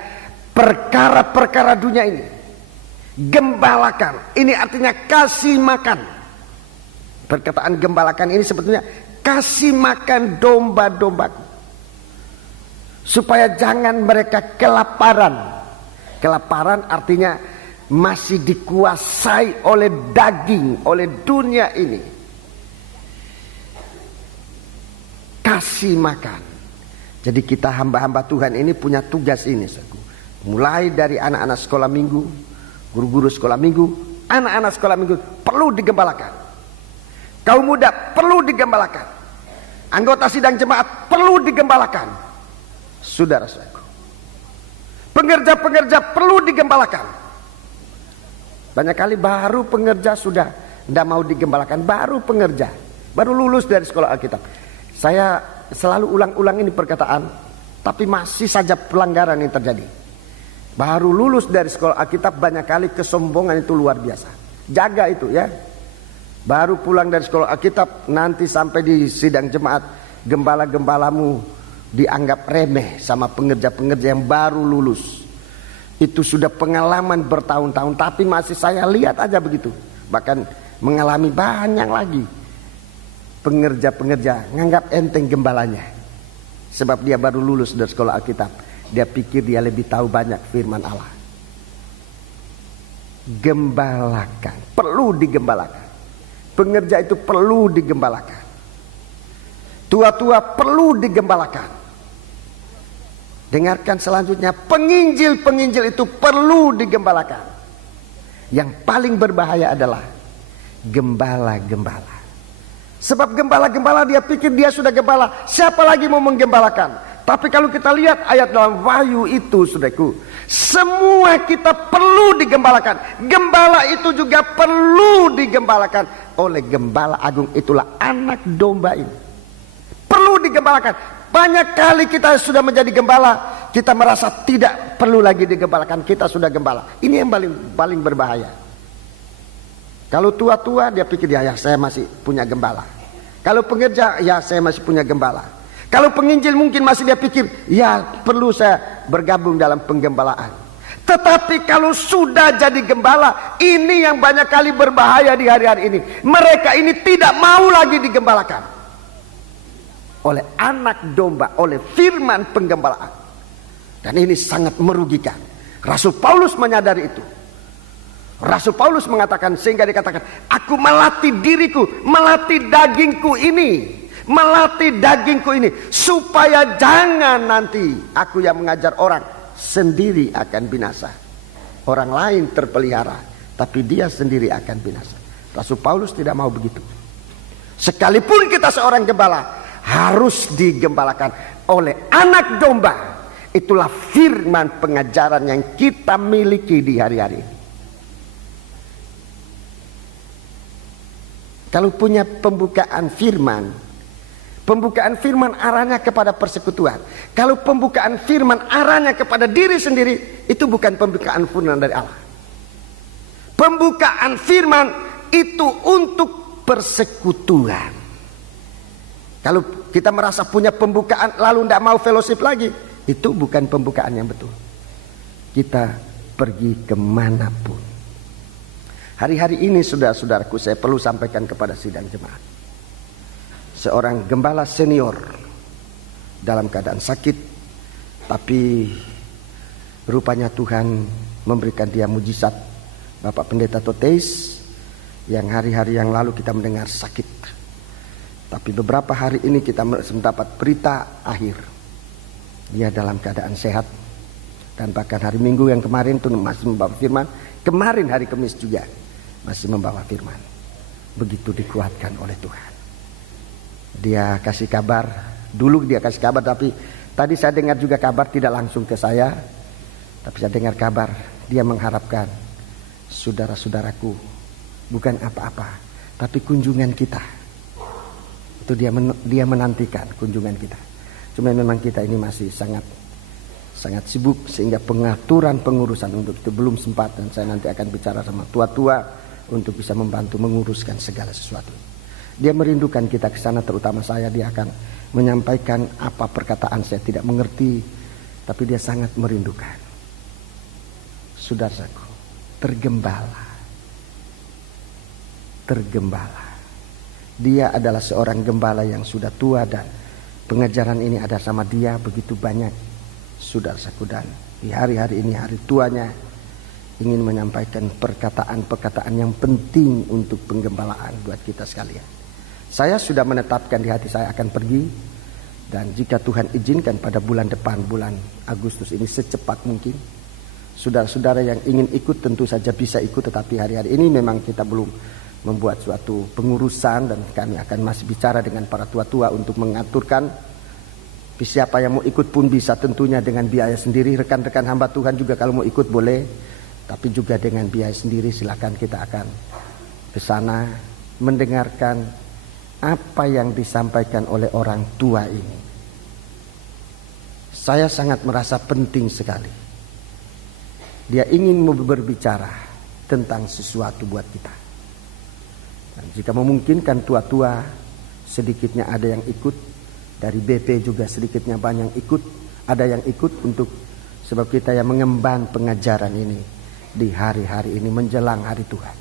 perkara-perkara dunia ini. Gembalakan, ini artinya kasih makan. Perkataan gembalakan ini sebetulnya kasih makan domba-dombaku, supaya jangan mereka kelaparan. Kelaparan artinya masih dikuasai oleh daging, oleh dunia ini. ngasih makan. Jadi kita hamba-hamba Tuhan ini punya tugas ini. Mulai dari anak-anak sekolah minggu, guru-guru sekolah minggu, anak-anak sekolah minggu perlu digembalakan. Kaum muda perlu digembalakan. Anggota sidang jemaat perlu digembalakan. Saudara-saudaraku, pengerja-pengerja perlu digembalakan. Banyak kali baru pengerja sudah tidak mau digembalakan, baru pengerja, baru lulus dari sekolah Alkitab. Saya selalu ulang-ulang ini perkataan, tapi masih saja pelanggaran yang terjadi. Baru lulus dari sekolah Alkitab, banyak kali kesombongan itu luar biasa. Jaga itu ya. Baru pulang dari sekolah Alkitab, nanti sampai di sidang jemaat, gembala-gembalamu dianggap remeh sama pengerja-pengerja yang baru lulus. Itu sudah pengalaman bertahun-tahun, tapi masih saya lihat aja begitu. Bahkan mengalami banyak lagi pengerja-pengerja nganggap enteng gembalanya, sebab dia baru lulus dari sekolah Alkitab. Dia pikir dia lebih tahu banyak firman Allah. Gembalakan, perlu digembalakan. Pengerja itu perlu digembalakan. Tua-tua perlu digembalakan. Dengarkan selanjutnya, penginjil-penginjil itu perlu digembalakan. Yang paling berbahaya adalah gembala-gembala. Sebab gembala-gembala dia pikir dia sudah gembala, siapa lagi mau menggembalakan? Tapi kalau kita lihat ayat dalam Wahyu itu, saudaraku, semua kita perlu digembalakan. Gembala itu juga perlu digembalakan oleh Gembala Agung, itulah anak domba ini. Perlu digembalakan. Banyak kali kita sudah menjadi gembala, kita merasa tidak perlu lagi digembalakan, kita sudah gembala. Ini yang paling berbahaya. Kalau tua-tua dia pikir ya saya masih punya gembala. Kalau pengerja ya saya masih punya gembala. Kalau penginjil mungkin masih dia pikir ya perlu saya bergabung dalam penggembalaan. Tetapi kalau sudah jadi gembala, ini yang banyak kali berbahaya di hari-hari ini. Mereka ini tidak mau lagi digembalakan oleh anak domba, oleh firman penggembalaan. Dan ini sangat merugikan. Rasul Paulus menyadari itu. Rasul Paulus mengatakan, sehingga dikatakan, aku melatih diriku, melatih dagingku ini, supaya jangan nanti aku yang mengajar orang sendiri akan binasa. Orang lain terpelihara, tapi dia sendiri akan binasa. Rasul Paulus tidak mau begitu. Sekalipun kita seorang gembala, harus digembalakan oleh anak domba. Itulah firman pengajaran yang kita miliki di hari-hari ini. Kalau punya pembukaan firman arahnya kepada persekutuan. Kalau pembukaan firman arahnya kepada diri sendiri, itu bukan pembukaan firman dari Allah. Pembukaan firman itu untuk persekutuan. Kalau kita merasa punya pembukaan lalu tidak mau fellowship lagi, itu bukan pembukaan yang betul. Kita pergi kemanapun. Hari-hari ini saudara-saudaraku, saya perlu sampaikan kepada sidang jemaat. Seorang gembala senior dalam keadaan sakit, tapi rupanya Tuhan memberikan dia mujizat. Bapak Pendeta Toteis yang hari-hari yang lalu kita mendengar sakit, tapi beberapa hari ini kita mendapat berita akhir. Dia dalam keadaan sehat. Dan bahkan hari Minggu yang kemarin itu masih membawa firman. Kemarin hari Kamis juga masih membawa firman. Begitu dikuatkan oleh Tuhan. Dia kasih kabar. Dulu dia kasih kabar, tapi tadi saya dengar juga kabar tidak langsung ke saya. Tapi saya dengar kabar dia mengharapkan, saudara-saudaraku, bukan apa-apa, tapi kunjungan kita. Itu dia menantikan kunjungan kita. Cuma memang kita ini masih sangat sibuk, sehingga pengaturan pengurusan untuk itu belum sempat. Dan saya nanti akan bicara sama tua-tua untuk bisa membantu menguruskan segala sesuatu. Dia merindukan kita ke sana, terutama saya. Dia akan menyampaikan apa perkataan saya tidak mengerti, tapi dia sangat merindukan. Saudaraku, tergembala. Dia adalah seorang gembala yang sudah tua, dan pengajaran ini ada sama dia begitu banyak, saudaraku. Dan di hari-hari ini, hari tuanya, ingin menyampaikan perkataan-perkataan yang penting untuk penggembalaan buat kita sekalian. Saya sudah menetapkan di hati saya akan pergi, Dan jika Tuhan izinkan pada bulan depan, bulan Agustus ini secepat mungkin, saudara-saudara yang ingin ikut tentu saja bisa ikut. Tetapi hari-hari ini memang kita belum membuat suatu pengurusan, dan kami akan masih bicara dengan para tua-tua untuk mengaturkan. Siapa yang mau ikut pun bisa, tentunya dengan biaya sendiri. Rekan-rekan hamba Tuhan juga kalau mau ikut boleh, tapi juga dengan biaya sendiri. Silakan, kita akan ke sana mendengarkan apa yang disampaikan oleh orang tua ini. Saya sangat merasa penting sekali. Dia ingin berbicara tentang sesuatu buat kita. Dan jika memungkinkan tua-tua, sedikitnya ada yang ikut. Dari BP juga sedikitnya banyak ikut. Ada yang ikut untuk sebab kita yang mengemban pengajaran ini di hari-hari ini menjelang hari Tuhan.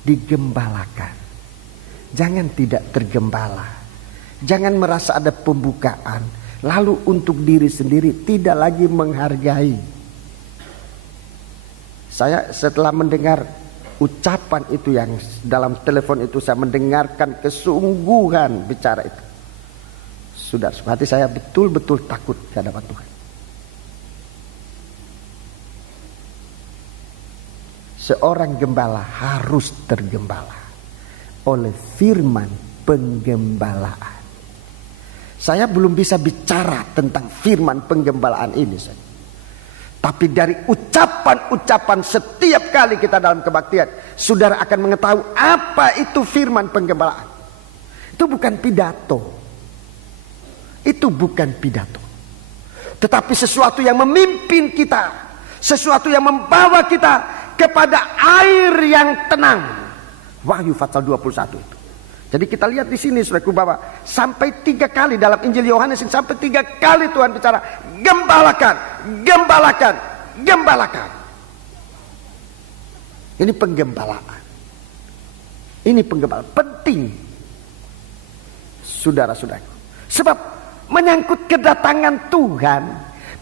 Digembalakan, jangan tidak tergembala, jangan merasa ada pembukaan lalu untuk diri sendiri tidak lagi menghargai. Saya setelah mendengar ucapan itu yang dalam telepon itu, saya mendengarkan kesungguhan bicara itu, sudah hati saya betul-betul takut ke hadapan Tuhan. Seorang gembala harus tergembala oleh firman penggembalaan. Saya belum bisa bicara tentang firman penggembalaan ini, tapi dari ucapan-ucapan setiap kali kita dalam kebaktian, saudara akan mengetahui apa itu firman penggembalaan. Itu bukan pidato. Itu bukan pidato. Tetapi sesuatu yang memimpin kita, sesuatu yang membawa kita kepada air yang tenang. Wahyu pasal 21 itu. Jadi kita lihat di sini saudaraku, bahwa sampai 3 kali dalam Injil Yohanes ini, sampai 3 kali Tuhan bicara gembalakan, gembalakan, gembalakan. Ini penggembalaan. Ini penggembalaan penting, saudara-saudaraku. Sebab menyangkut kedatangan Tuhan,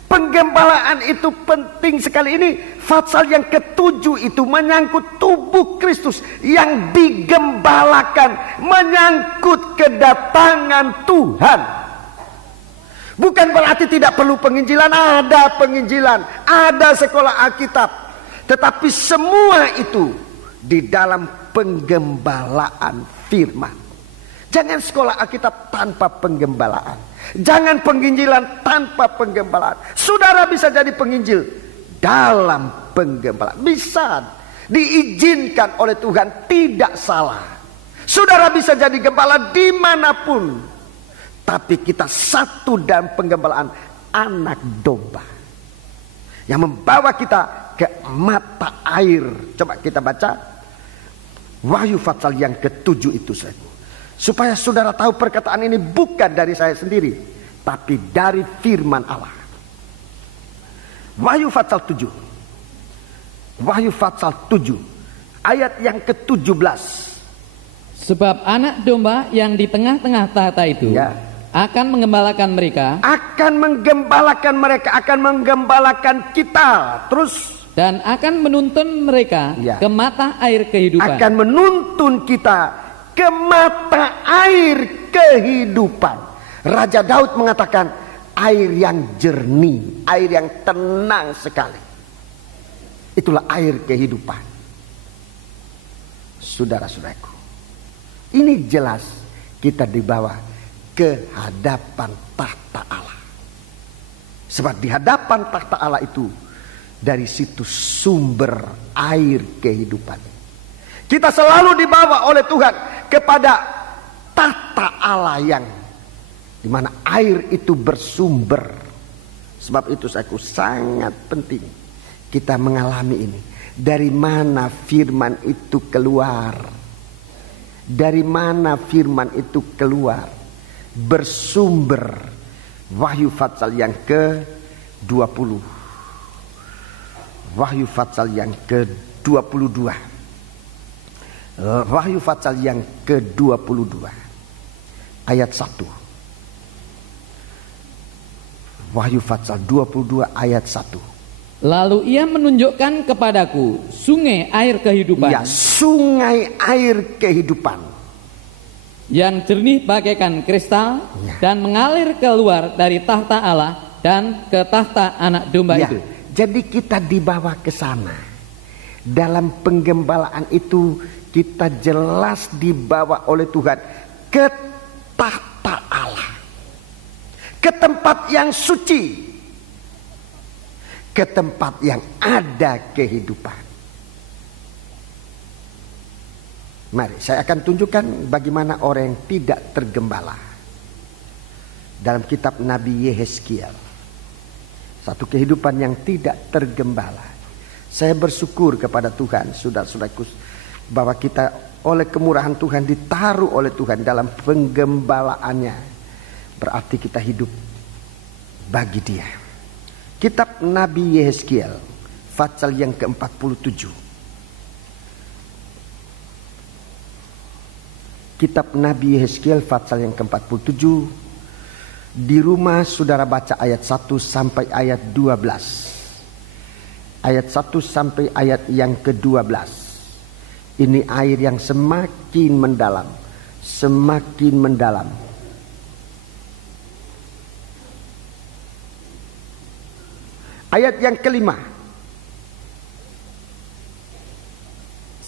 penggembalaan itu penting sekali. Ini pasal yang ke-7 itu menyangkut tubuh Kristus yang digembalakan, menyangkut kedatangan Tuhan. Bukan berarti tidak perlu penginjilan, ada penginjilan, ada sekolah Alkitab, tetapi semua itu di dalam penggembalaan firman. Jangan sekolah Alkitab tanpa penggembalaan. Jangan penginjilan tanpa penggembalaan. Saudara bisa jadi penginjil dalam penggembalaan. Bisa diizinkan oleh Tuhan, tidak salah. Saudara bisa jadi gembala dimanapun. Tapi kita satu dalam penggembalaan anak domba yang membawa kita ke mata air. Coba kita baca Wahyu pasal yang ke-7 itu saja. Supaya saudara tahu perkataan ini bukan dari saya sendiri, tapi dari firman Allah. Wahyu pasal 7. Wahyu pasal 7 ayat yang ke-17. Sebab anak domba yang di tengah-tengah tahta itu akan menggembalakan mereka. Akan menggembalakan mereka, akan menggembalakan kita. Terus dan akan menuntun mereka ke mata air kehidupan. Akan menuntun kita ke mata air kehidupan. Raja Daud mengatakan air yang jernih, air yang tenang sekali. Itulah air kehidupan. Saudara-saudaraku, ini jelas kita dibawa ke hadapan tahta Allah. Sebab di hadapan tahta Allah itu, dari situ sumber air kehidupan. Kita selalu dibawa oleh Tuhan kepada tahta Allah yang dimana air itu bersumber. Sebab itu aku sangat penting kita mengalami ini. Dari mana firman itu keluar? Dari mana firman itu keluar? Bersumber. Wahyu pasal yang ke-20. Wahyu pasal yang ke-22. Wahyu pasal yang ke-22 ayat 1. Wahyu pasal 22 ayat 1. Lalu ia menunjukkan kepadaku sungai air kehidupan. Ya, sungai air kehidupan. yang jernih bagaikan kristal dan mengalir keluar dari tahta Allah dan ke tahta anak domba itu. Jadi kita dibawa ke sana. Dalam penggembalaan itu kita jelas dibawa oleh Tuhan ke tahta Allah, ke tempat yang suci, ke tempat yang ada kehidupan. Mari saya akan tunjukkan bagaimana orang yang tidak tergembala. Dalam kitab Nabi Yehezkiel, satu kehidupan yang tidak tergembala. Saya bersyukur kepada Tuhan, saudara-saudaraku, bahwa kita oleh kemurahan Tuhan ditaruh oleh Tuhan dalam penggembalaannya. Berarti kita hidup bagi Dia. Kitab Nabi Yehezkiel, pasal yang ke-47. Kitab Nabi Yehezkiel pasal yang ke-47. Di rumah saudara baca ayat 1 sampai ayat 12. Ayat 1 sampai ayat yang ke-12. Ini air yang semakin mendalam, semakin mendalam. Ayat yang ke-5.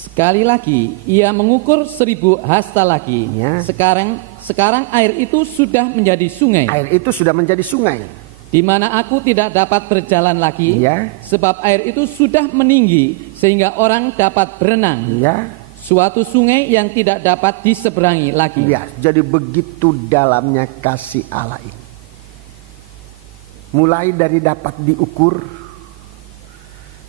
Sekali lagi ia mengukur 1000 hasta lagi. Sekarang air itu sudah menjadi sungai. Air itu sudah menjadi sungai. Di mana aku tidak dapat berjalan lagi. Sebab air itu sudah meninggi sehingga orang dapat berenang. Suatu sungai yang tidak dapat diseberangi lagi. Jadi begitu dalamnya kasih Allah ini. Mulai dari dapat diukur.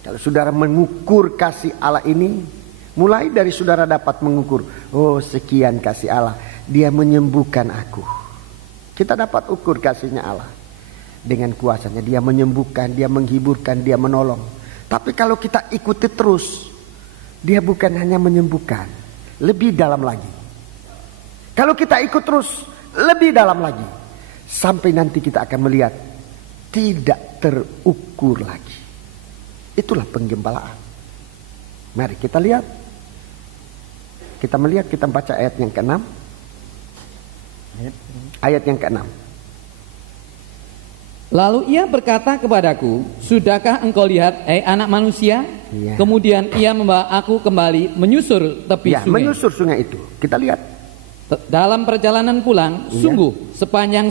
Kalau saudara mengukur kasih Allah ini, mulai dari saudara dapat mengukur, oh sekian kasih Allah, Dia menyembuhkan aku. Kita dapat ukur kasihnya Allah dengan kuasanya. Dia menyembuhkan, Dia menghiburkan, Dia menolong. Tapi kalau kita ikuti terus, Dia bukan hanya menyembuhkan, lebih dalam lagi. Kalau kita ikut terus, lebih dalam lagi, sampai nanti kita akan melihat tidak terukur lagi. Itulah penggembalaan. Mari kita lihat. Kita melihat, kita baca ayat yang ke-6. Ayat yang ke-6. Lalu ia berkata kepadaku, sudahkah engkau lihat, anak manusia? Kemudian ia membawa aku kembali menyusur tepi sungai. Menyusur sungai itu. Kita lihat. Dalam perjalanan pulang, sungguh sepanjang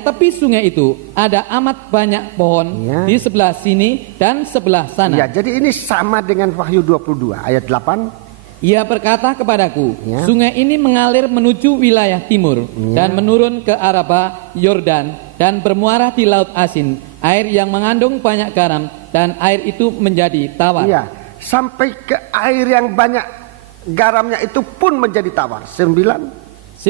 tepi sungai itu ada amat banyak pohon di sebelah sini dan sebelah sana. Jadi ini sama dengan Wahyu 22 ayat 8. Ia berkata kepadaku, sungai ini mengalir menuju wilayah timur dan menurun ke Araba Yordan dan bermuara di Laut Asin, air yang mengandung banyak garam, dan air itu menjadi tawar. Sampai ke air yang banyak garamnya itu pun menjadi tawar. 9.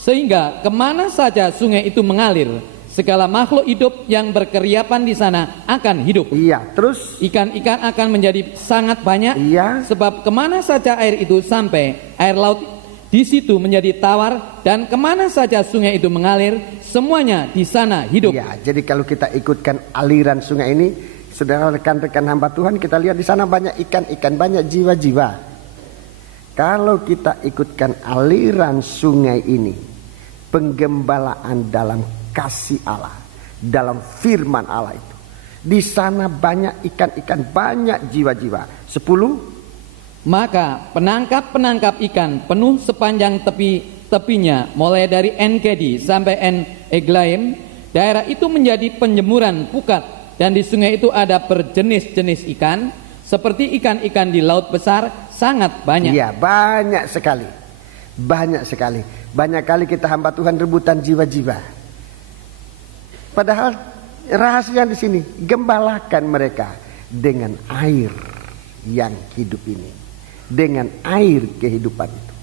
Sehingga kemana saja sungai itu mengalir, segala makhluk hidup yang berkeriapan di sana akan hidup. Terus ikan-ikan akan menjadi sangat banyak. Sebab kemana saja air itu sampai, air laut di situ menjadi tawar, dan kemana saja sungai itu mengalir, semuanya di sana hidup. Jadi kalau kita ikutkan aliran sungai ini, saudara rekan-rekan hamba Tuhan, kita lihat di sana banyak ikan-ikan, banyak jiwa-jiwa. Kalau kita ikutkan aliran sungai ini, penggembalaan dalam kasih Allah, dalam firman Allah itu, di sana banyak ikan-ikan, banyak jiwa-jiwa. 10. Maka penangkap-penangkap ikan penuh sepanjang tepinya, mulai dari En-Gedi sampai En-Eglaim. Daerah itu menjadi penjemuran pukat, dan di sungai itu ada berjenis-jenis ikan, seperti ikan-ikan di laut besar, sangat banyak. Banyak sekali. Banyak sekali. Banyak kali kita hamba Tuhan rebutan jiwa-jiwa. Padahal rahasia di sini, gembalakan mereka dengan air yang hidup ini, dengan air kehidupan itu.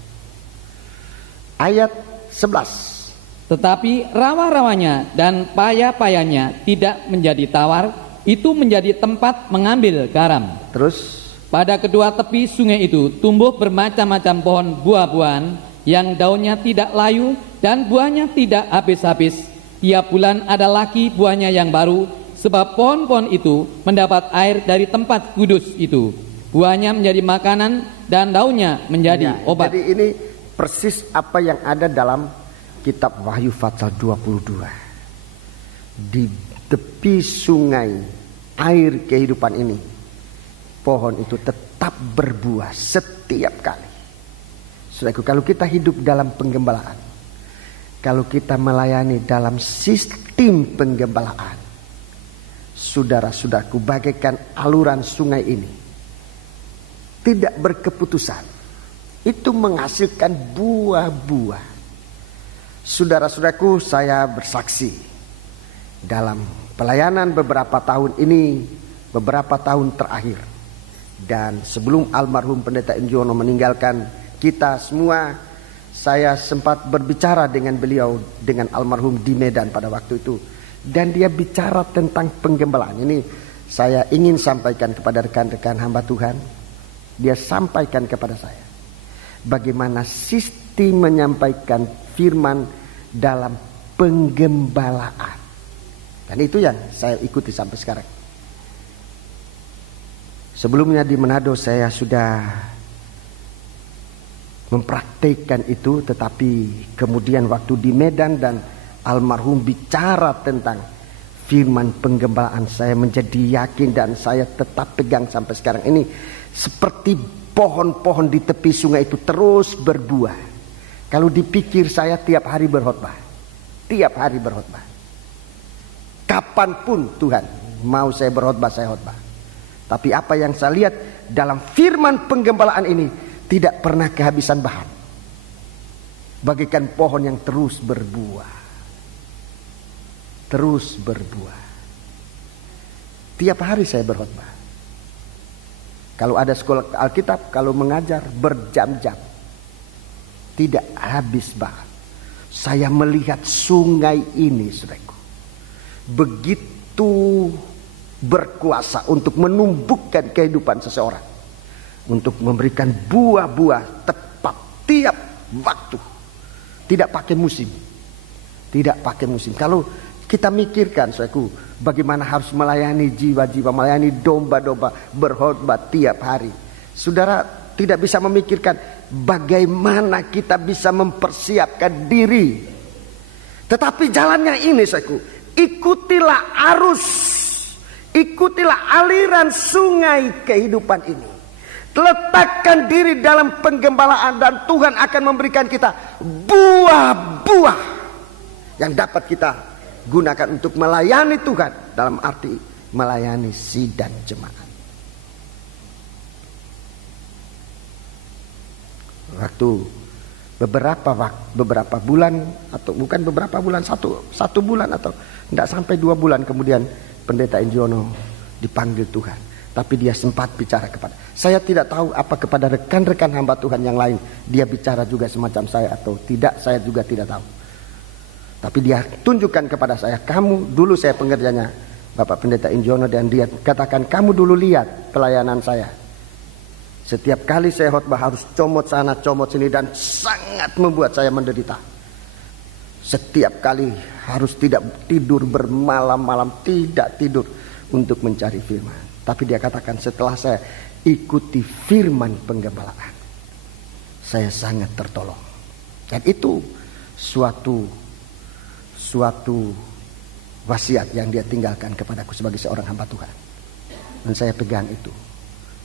Ayat 11. Tetapi rawa-rawanya dan paya-payanya tidak menjadi tawar, itu menjadi tempat mengambil garam. Terus pada kedua tepi sungai itu tumbuh bermacam-macam pohon buah-buahan yang daunnya tidak layu dan buahnya tidak habis-habis. Tiap bulan ada lagi buahnya yang baru, sebab pohon-pohon itu mendapat air dari tempat kudus itu. buahnya menjadi makanan dan daunnya menjadi obat. Jadi ini persis apa yang ada dalam kitab Wahyu pasal 22. Di tepi sungai air kehidupan ini, pohon itu tetap berbuah setiap kali. Saudaraku, kalau kita hidup dalam penggembalaan, kalau kita melayani dalam sistem penggembalaan, saudara-saudaraku, bagaikan aluran sungai ini tidak berkeputusan, itu menghasilkan buah-buah. Saudara-saudaraku, saya bersaksi dalam pelayanan beberapa tahun ini, beberapa tahun terakhir, dan sebelum almarhum Pendeta Indiono meninggalkan kita semua, saya sempat berbicara dengan beliau, dengan almarhum di Medan pada waktu itu, dan dia bicara tentang penggembalaan. Ini saya ingin sampaikan kepada rekan-rekan hamba Tuhan. Dia sampaikan kepada saya bagaimana sistem menyampaikan firman dalam penggembalaan, dan itu yang saya ikuti sampai sekarang. Sebelumnya di Manado saya sudah mempraktikkan itu, tetapi kemudian waktu di Medan dan almarhum bicara tentang firman penggembalaan, saya menjadi yakin dan saya tetap pegang sampai sekarang. Ini seperti pohon-pohon di tepi sungai itu terus berbuah. Kalau dipikir saya tiap hari berkhotbah, tiap hari berkhotbah. Kapanpun Tuhan mau saya berkhotbah, saya khotbah. Tapi apa yang saya lihat dalam firman penggembalaan ini, tidak pernah kehabisan bahan. Bagaikan pohon yang terus berbuah. Terus berbuah. Tiap hari saya berkhotbah. Kalau ada sekolah Alkitab, kalau mengajar berjam-jam, tidak habis bahan. Saya melihat sungai ini, saudaraku, begitu berkuasa untuk menumbuhkan kehidupan seseorang, untuk memberikan buah-buah tepat tiap waktu. Tidak pakai musim. Tidak pakai musim. Kalau kita mikirkan, saudaraku, bagaimana harus melayani jiwa-jiwa, melayani domba-domba, berkhotbah tiap hari. Saudara tidak bisa memikirkan bagaimana kita bisa mempersiapkan diri. Tetapi jalannya ini, saudaraku, ikutilah arus, ikutilah aliran sungai kehidupan ini. Letakkan diri dalam penggembalaan dan Tuhan akan memberikan kita buah-buah yang dapat kita gunakan untuk melayani Tuhan, dalam arti melayani sidang jemaat. Waktu beberapa bulan, atau bukan beberapa bulan, satu bulan atau tidak sampai 2 bulan kemudian Pendeta Indiono dipanggil Tuhan. Tapi dia sempat bicara kepada saya, tidak tahu apa kepada rekan-rekan hamba Tuhan yang lain dia bicara juga semacam saya atau tidak, saya juga tidak tahu. Tapi dia tunjukkan kepada saya, kamu dulu, saya pengerjanya Bapak Pendeta Indiono, dan dia katakan, kamu dulu lihat pelayanan saya. Setiap kali saya khotbah harus comot sana comot sini dan sangat membuat saya menderita. Setiap kali harus tidak tidur bermalam-malam, tidak tidur untuk mencari firman. Tapi dia katakan, setelah saya ikuti firman penggembalaan, saya sangat tertolong. Dan itu suatu wasiat yang dia tinggalkan kepadaku sebagai seorang hamba Tuhan. Dan saya pegang itu.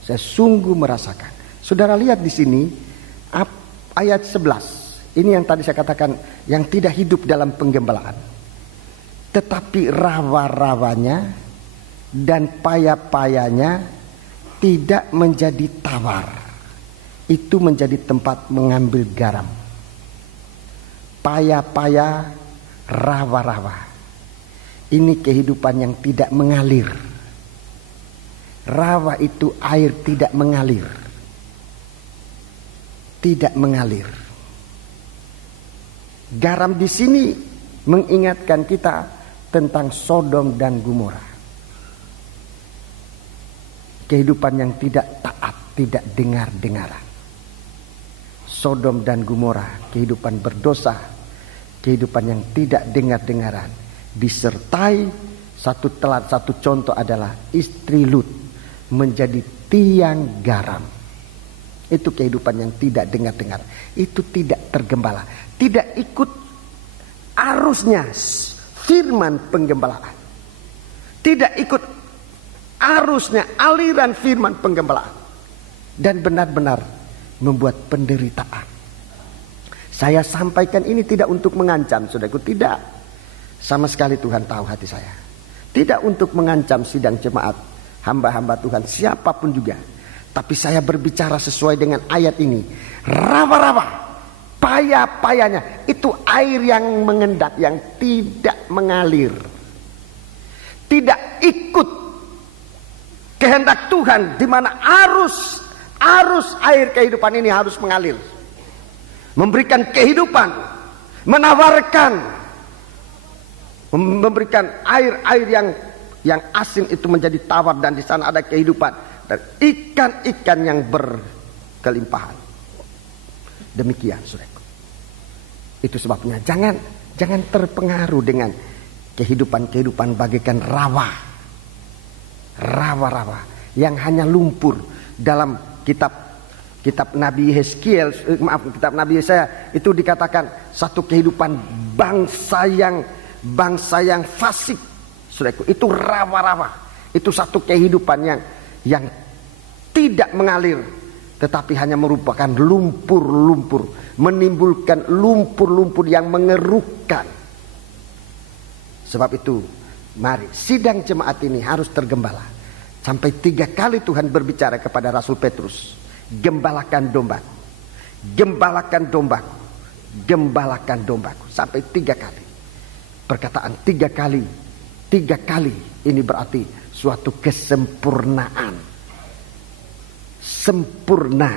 Saya sungguh merasakan. Saudara lihat di sini ayat 11. Ini yang tadi saya katakan, yang tidak hidup dalam penggembalaan, tetapi rawa-rawanya dan paya-payanya tidak menjadi tawar. Itu menjadi tempat mengambil garam. Paya-paya, rawa-rawa, ini kehidupan yang tidak mengalir. Rawa itu air tidak mengalir. Tidak mengalir. Garam di sini mengingatkan kita tentang Sodom dan Gomora. Kehidupan yang tidak taat, tidak dengar-dengaran. Sodom dan Gomora, kehidupan berdosa, kehidupan yang tidak dengar-dengaran, disertai satu contoh adalah istri Lut menjadi tiang garam. Itu kehidupan yang tidak dengar-dengar, itu tidak tergembala, tidak ikut arusnya firman penggembalaan, tidak ikut arusnya aliran firman penggembalaan, dan benar-benar membuat penderitaan. Saya sampaikan ini tidak untuk mengancam saudaraku, tidak. Sama sekali Tuhan tahu hati saya. Tidak untuk mengancam sidang jemaat, hamba-hamba Tuhan, siapapun juga. Tapi saya berbicara sesuai dengan ayat ini. Rawa-rawa, payah-payahnya, itu air yang mengendap, yang tidak mengalir, tidak ikut kehendak Tuhan, di mana arus air kehidupan ini harus mengalir, memberikan kehidupan, menawarkan, memberikan air-air yang asin itu menjadi tawar, dan di sana ada kehidupan dan ikan-ikan yang berkelimpahan. Demikian saudaraku. Itu sebabnya jangan terpengaruh dengan kehidupan bagaikan rawa yang hanya lumpur. Dalam kitab Nabi Yeskiel, kitab Nabi Yesaya itu dikatakan satu kehidupan bangsa yang fasik. Saudaraku, itu rawa-rawa. Itu satu kehidupan yang tidak mengalir, tetapi hanya merupakan lumpur-lumpur, menimbulkan lumpur-lumpur yang mengerukan. Sebab itu mari, sidang jemaat ini harus tergembala. Sampai 3 kali Tuhan berbicara kepada Rasul Petrus, gembalakan dombaku, gembalakan dombaku, gembalakan dombaku. Sampai 3 kali. Perkataan 3 kali, 3 kali ini berarti suatu kesempurnaan, sempurna,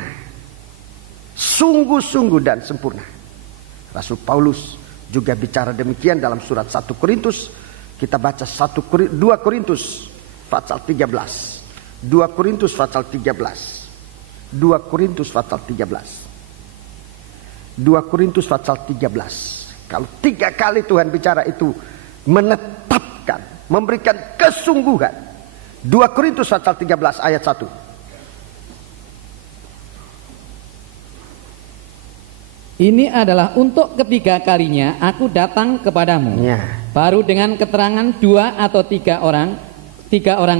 sungguh-sungguh dan sempurna. Rasul Paulus juga bicara demikian dalam surat 1 Korintus. Kita baca 2 Korintus pasal 13. 2 Korintus pasal 13. 2 Korintus pasal 13. 2 Korintus pasal 13. Kalau 3 kali Tuhan bicara itu menetapkan, memberikan kesungguhan. 2 Korintus pasal 13 ayat 1. Ini adalah untuk ketiga kalinya aku datang kepadamu. Ya. Baru dengan keterangan 2 atau 3 orang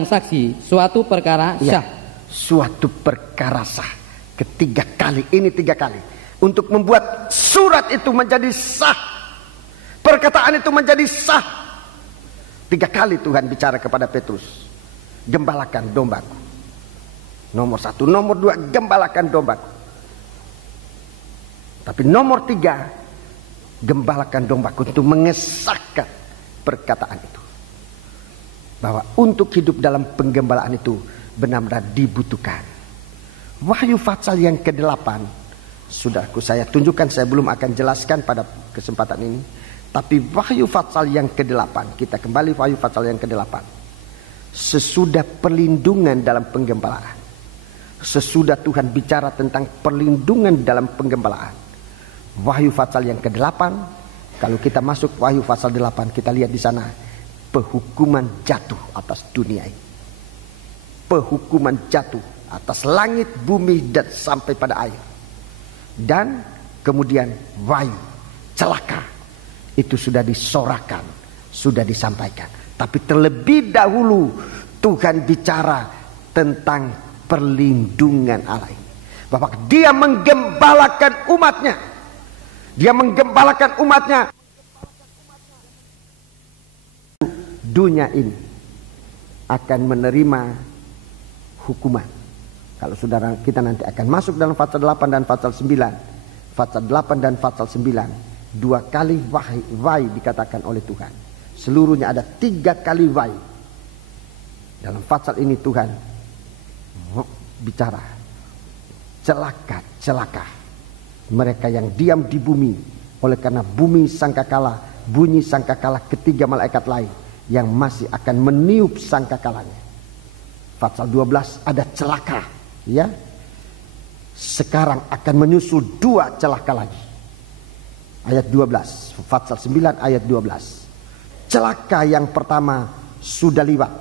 saksi, suatu perkara Ya. sah. Suatu perkara sah. Ketiga kali, ini 3 kali. Untuk membuat surat itu menjadi sah, perkataan itu menjadi sah. 3 kali Tuhan bicara kepada Petrus, gembalakan dombaku. Nomor 1, nomor 2, gembalakan dombaku. Tapi nomor 3, gembalakan dombaku, untuk mengesahkan perkataan itu. Bahwa untuk hidup dalam penggembalaan itu benar-benar dibutuhkan. Wahyu pasal yang ke-8, saudaraku, saya tunjukkan, saya belum akan jelaskan pada kesempatan ini. Tapi Wahyu pasal yang ke-8, kita kembali Wahyu pasal yang ke-8. Sesudah perlindungan dalam penggembalaan, sesudah Tuhan bicara tentang perlindungan dalam penggembalaan, Wahyu pasal yang ke-8, kalau kita masuk Wahyu pasal 8, kita lihat di sana penghukuman jatuh atas dunia ini. Penghukuman jatuh atas langit, bumi, dan sampai pada air. Dan kemudian wahyu, celaka, itu sudah disorakan, sudah disampaikan. Tapi terlebih dahulu Tuhan bicara tentang perlindungan Allah ini. Bahwa dia menggembalakan umatnya. Dia menggembalakan umatnya. Dunia ini akan menerima hukuman. Kalau saudara kita nanti akan masuk dalam pasal 8 dan pasal 9. Pasal 8 dan pasal 9. 2 kali wahyu dikatakan oleh Tuhan. Seluruhnya ada 3 kali wahyu. Dalam pasal ini Tuhan bicara, celaka, celaka mereka yang diam di bumi, oleh karena bumi sangkakala, bunyi sangkakala ketiga malaikat lain yang masih akan meniup sangkakalanya. Pasal 12 ada celaka, ya. Sekarang akan menyusul 2 celaka lagi. Ayat 12, pasal 9 ayat 12. Celaka yang pertama sudah lewat.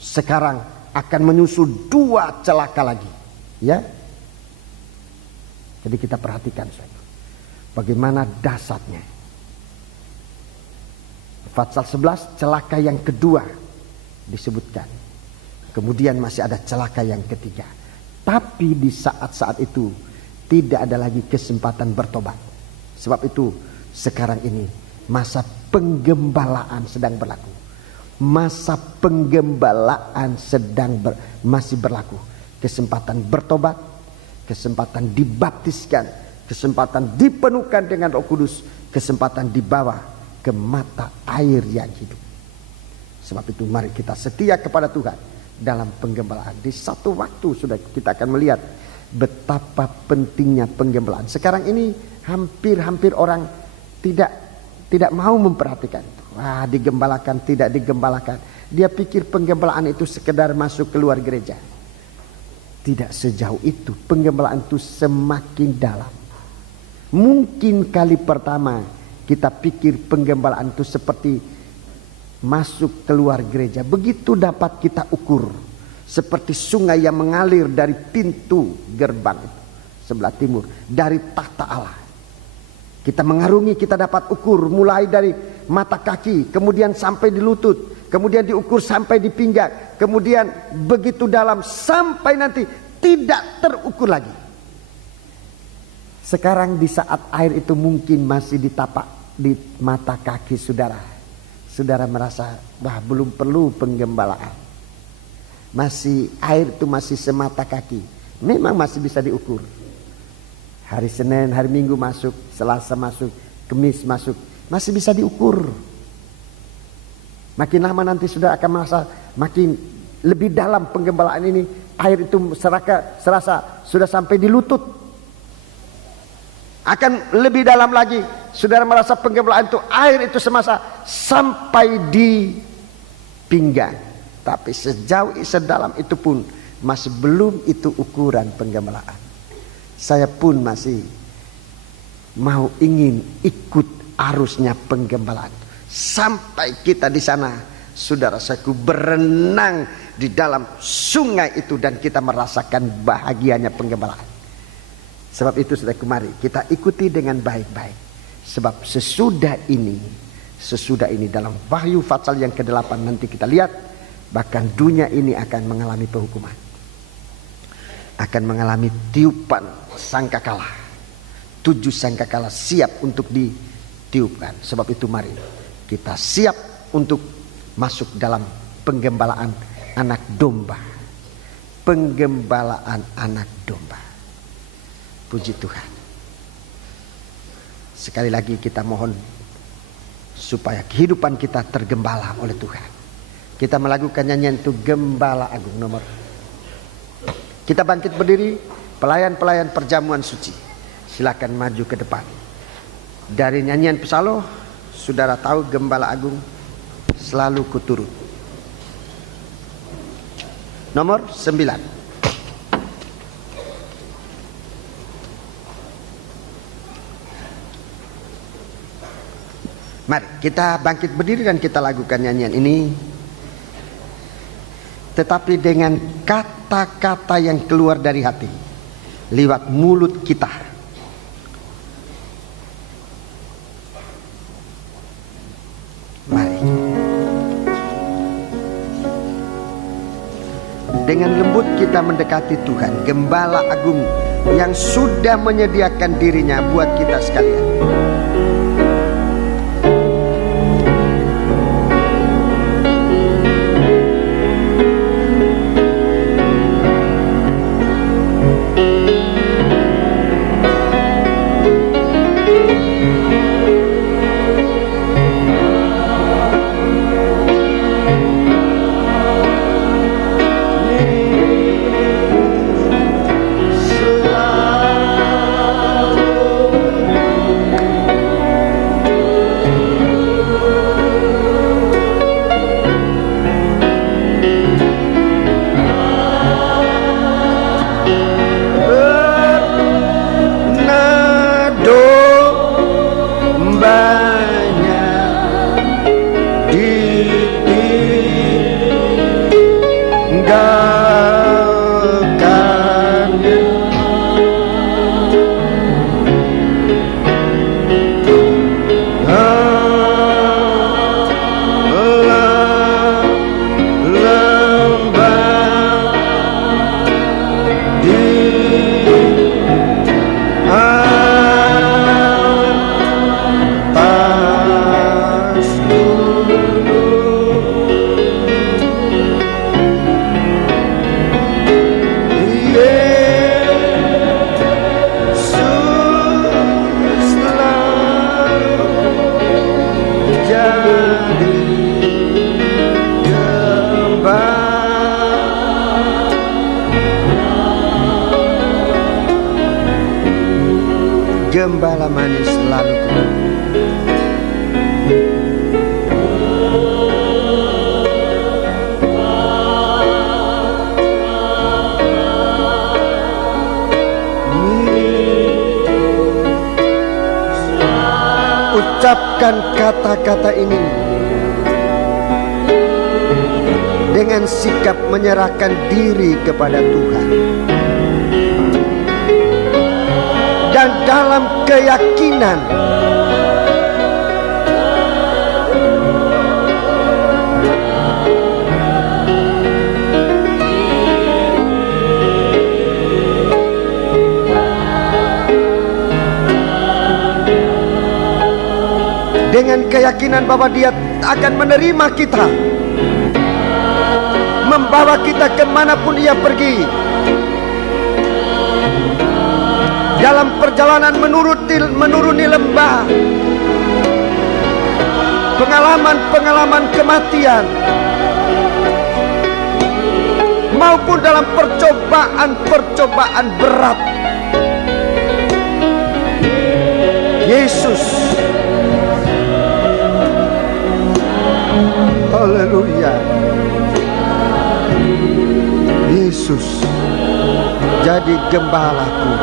Sekarang akan menyusul 2 celaka lagi. Ya. Jadi kita perhatikan bagaimana dasarnya. Pasal 11 celaka yang kedua disebutkan. Kemudian masih ada celaka yang ketiga. Tapi di saat-saat itu tidak ada lagi kesempatan bertobat. Sebab itu sekarang ini masa penggembalaan sedang berlaku. Masa penggembalaan masih berlaku. Kesempatan bertobat, kesempatan dibaptiskan, kesempatan dipenuhkan dengan Roh Kudus, kesempatan dibawa ke mata air yang hidup. Sebab itu mari kita setia kepada Tuhan dalam penggembalaan. Di satu waktu sudah kita akan melihat betapa pentingnya penggembalaan. Sekarang ini hampir orang tidak mau memperhatikan itu. Wah, digembalakan, tidak digembalakan. Dia pikir penggembalaan itu sekedar masuk keluar gereja. Tidak sejauh itu. Penggembalaan itu semakin dalam. Mungkin kali pertama kita pikir penggembalaan itu seperti masuk keluar gereja. Begitu dapat kita ukur. Seperti sungai yang mengalir dari pintu gerbang itu, sebelah timur, dari tahta Allah. Kita mengarungi, kita dapat ukur mulai dari mata kaki, kemudian sampai di lutut, kemudian diukur sampai di pinggang, kemudian begitu dalam sampai nanti tidak terukur lagi. Sekarang di saat air itu mungkin masih ditapak di mata kaki saudara. Saudara merasa, wah belum perlu penggembalaan. Masih air itu masih semata kaki. Memang masih bisa diukur. Hari Senin, hari Minggu masuk, Selasa masuk, Kamis masuk, masih bisa diukur. Makin lama nanti sudah akan merasa makin lebih dalam penggembalaan ini. Air itu serasa sudah sampai di lutut. Akan lebih dalam lagi, saudara merasa penggembalaan itu air itu semasa sampai di pinggang. Tapi sejauh sedalam itu pun masih belum itu ukuran penggembalaan. Saya pun masih mau ingin ikut arusnya penggembalaan. Sampai kita di sana, saudara-saudaraku, berenang di dalam sungai itu dan kita merasakan bahagianya penggembalaan. Sebab itu saudaraku, mari kita ikuti dengan baik-baik. Sebab sesudah ini dalam Wahyu pasal yang ke-8 nanti kita lihat, bahkan dunia ini akan mengalami penghukuman. Akan mengalami tiupan sangkakala. 7 sangkakala siap untuk ditiupkan. Sebab itu mari kita siap untuk masuk dalam penggembalaan anak domba. Penggembalaan anak domba. Puji Tuhan. Sekali lagi kita mohon supaya kehidupan kita tergembala oleh Tuhan. Kita melakukan nyanyian itu Gembala Agung nomor. Kita bangkit berdiri, pelayan-pelayan perjamuan suci. Silakan maju ke depan. Dari nyanyian Psaloh, saudara tahu Gembala Agung selalu kuturut. Nomor 9. Mari kita bangkit berdiri dan kita lakukan nyanyian ini. Tetapi dengan kata-kata yang keluar dari hati, lewat mulut kita. Mari. Dengan lembut kita mendekati Tuhan, Gembala Agung yang sudah menyediakan dirinya buat kita sekalian. manis selalu ku. Ucapkan kata-kata ini dengan sikap menyerahkan diri kepada Tuhan, dan dalam keyakinan bahwa Dia akan menerima kita, membawa kita kemanapun Ia pergi. Dalam perjalanan menuruni lembah, pengalaman-pengalaman kematian, maupun dalam percobaan-percobaan berat, Yesus, haleluya, Yesus jadi gembalaku.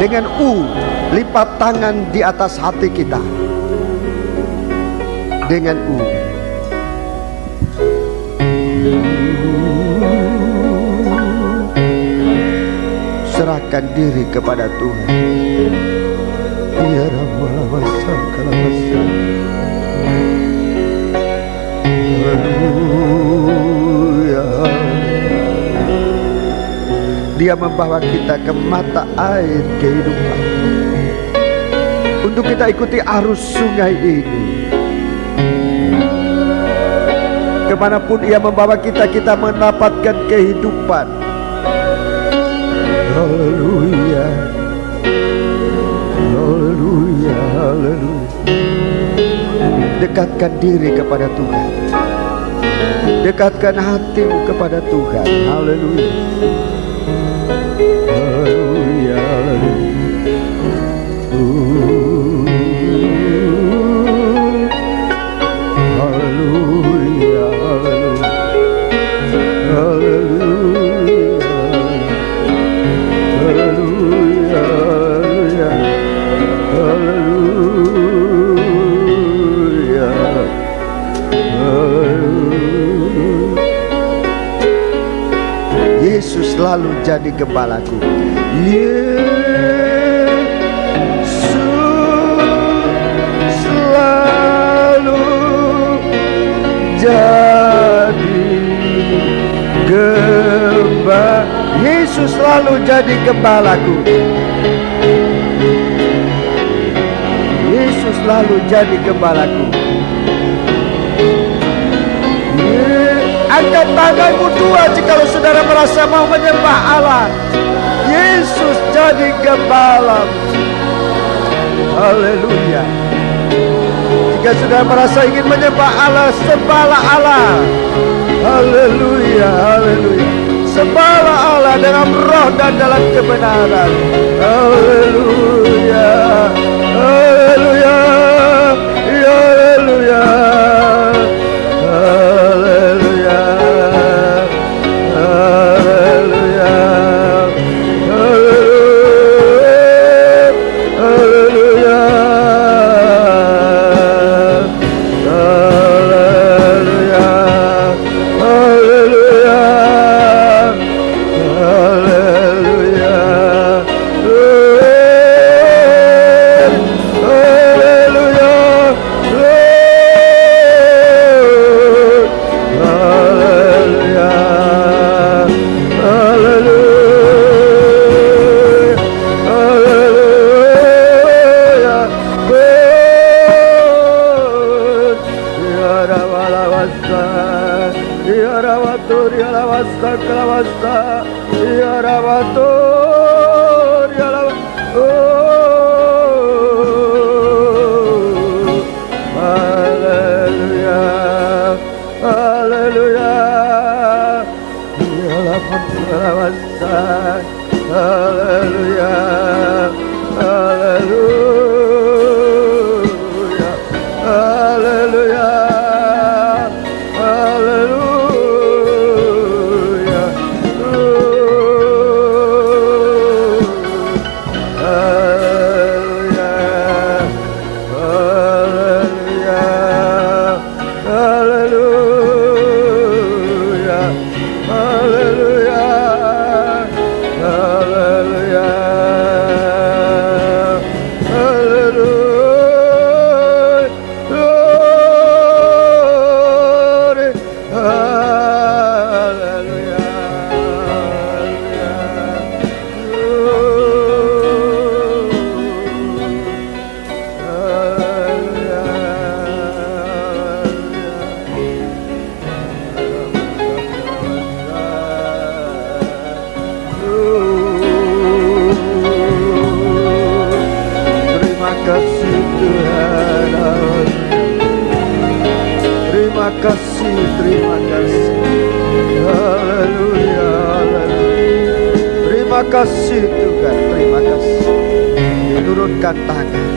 Dengan lipat tangan di atas hati kita. Dengan serahkan diri kepada Tuhan. Ya Dia membawa kita ke mata air kehidupan, untuk kita ikuti arus sungai ini. Kemanapun Ia membawa kita, kita mendapatkan kehidupan. Haleluya, haleluya, haleluya. Dekatkan diri kepada Tuhan, dekatkan hatimu kepada Tuhan. Haleluya. Yesus selalu jadi gembalaku. Yesus selalu jadi gembala. Yesus selalu jadi gembalaku. Yesus selalu jadi gembalaku. Angkat tanganmu dua jikalau saudara merasa mau menyembah Allah. Yesus jadi gembala. Haleluya. Jika saudara merasa ingin menyembah Allah, sembahlah Allah. Haleluya, haleluya. Sembahlah Allah dalam roh dan dalam kebenaran. Haleluya, haleluya, haleluya. Hallelujah, hallelujah. kasih, terima kasih. Haleluya, haleluya. Terima kasih Tuhan, terima kasih. Turunkan tangan.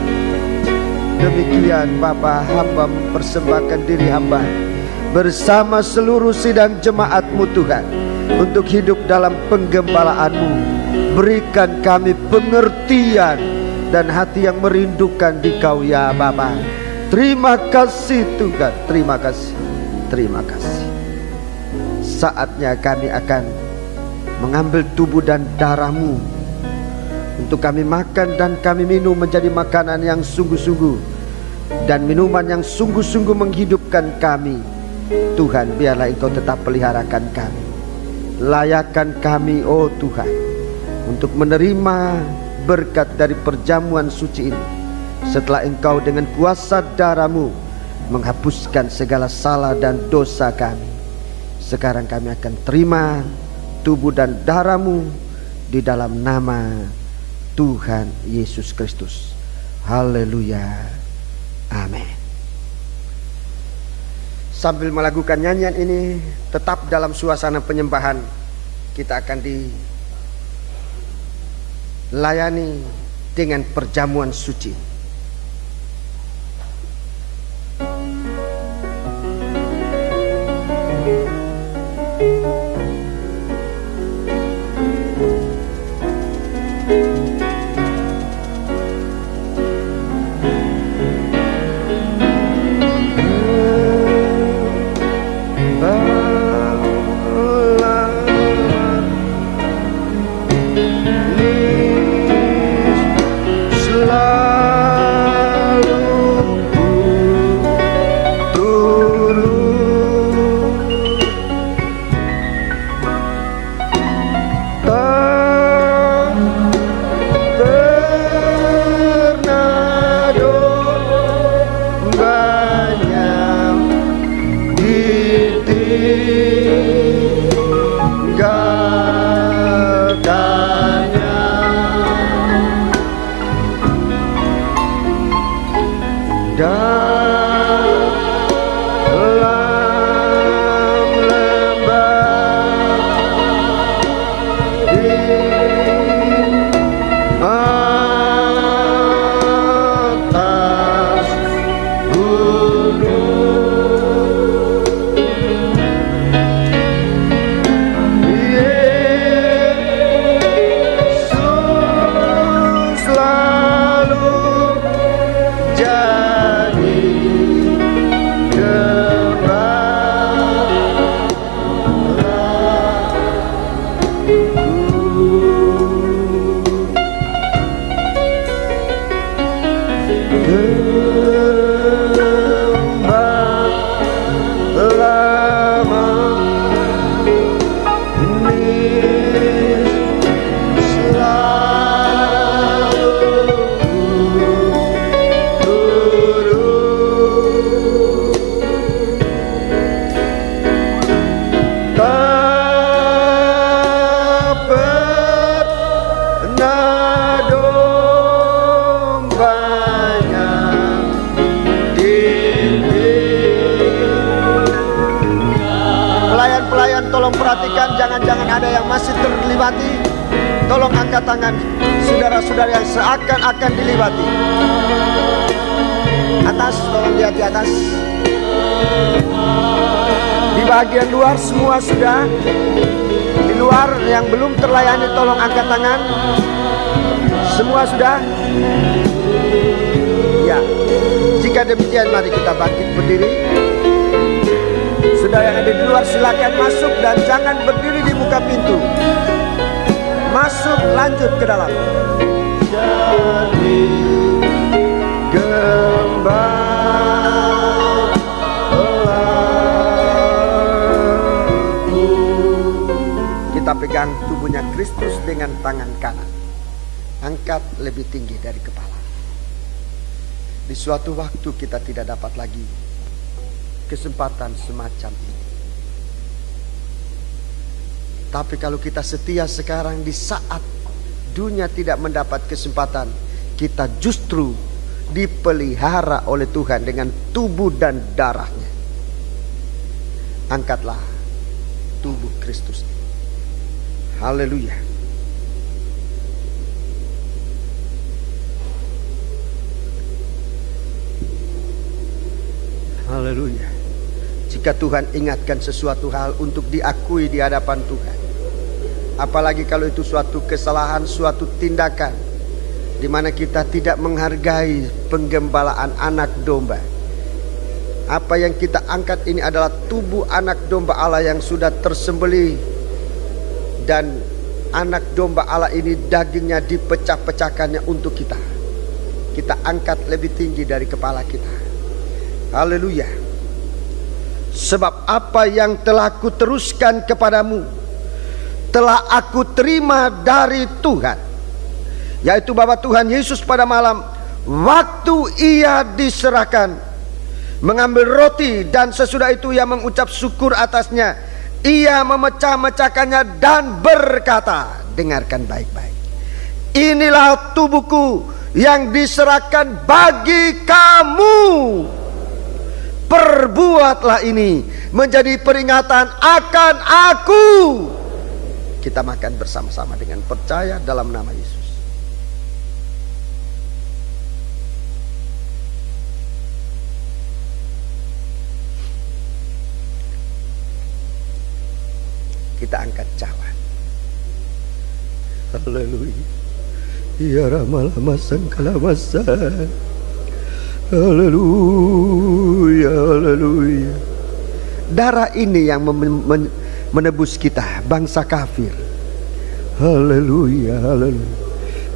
Demikian Bapa, hamba mempersembahkan diri hamba bersama seluruh sidang jemaat-Mu Tuhan, untuk hidup dalam penggembalaanmu. Berikan kami pengertian dan hati yang merindukan Dikau ya Bapa. Terima kasih Tuhan, terima kasih, terima kasih. Saatnya kami akan mengambil tubuh dan darah-Mu untuk kami makan dan kami minum menjadi makanan yang sungguh-sungguh dan minuman yang sungguh-sungguh menghidupkan kami. Tuhan, biarlah Engkau tetap peliharakan kami. Layakkan kami, oh Tuhan, untuk menerima berkat dari perjamuan suci ini. Setelah Engkau dengan kuasa darah-Mu menghapuskan segala salah dan dosa kami, sekarang kami akan terima tubuh dan darah-Mu di dalam nama Tuhan Yesus Kristus. Haleluya, amin. Sambil melakukan nyanyian ini, tetap dalam suasana penyembahan, kita akan dilayani dengan perjamuan suci. Jangan-jangan ada yang masih terlibati. Tolong angkat tangan saudara-saudara yang seakan-akan dilibati. Atas, tolong lihat di atas. Di bagian luar semua sudah. Di luar yang belum terlayani tolong angkat tangan. Semua sudah? Ya. Jika demikian mari kita bangkit berdiri. Saudara yang ada di luar silakan masuk dan jangan berdiri di muka pintu. Masuk, lanjut ke dalam. Jadi gembalaku. Kita pegang tubuhnya Kristus dengan tangan kanan. Angkat lebih tinggi dari kepala. Di suatu waktu kita tidak dapat lagi kesempatan semacam ini. Tapi kalau kita setia sekarang di saat dunia tidak mendapat kesempatan, kita justru dipelihara oleh Tuhan dengan tubuh dan darahnya. angkatlah tubuh Kristus. Haleluya. Haleluya. Jika Tuhan ingatkan sesuatu hal untuk diakui di hadapan Tuhan, apalagi kalau itu suatu kesalahan, suatu tindakan di mana kita tidak menghargai penggembalaan anak domba. Apa yang kita angkat ini adalah tubuh anak domba Allah yang sudah tersembelih, dan anak domba Allah ini dagingnya dipecah-pecahkannya untuk kita. Kita angkat lebih tinggi dari kepala kita. Haleluya. Sebab apa yang telah kuteruskan kepadamu telah aku terima dari Tuhan, yaitu bahwa Tuhan Yesus pada malam waktu ia diserahkan mengambil roti, dan sesudah itu ia mengucap syukur atasnya, ia memecah-mecahkannya dan berkata, dengarkan baik-baik, inilah tubuhku yang diserahkan bagi kamu. Perbuatlah ini menjadi peringatan akan aku. Kita makan bersama-sama dengan percaya dalam nama Yesus. Kita angkat cawan. Haleluya. Ya Rama-lama sangkalamasa. Haleluya, haleluya. Darah ini yang menebus kita, bangsa kafir. Haleluya, haleluya.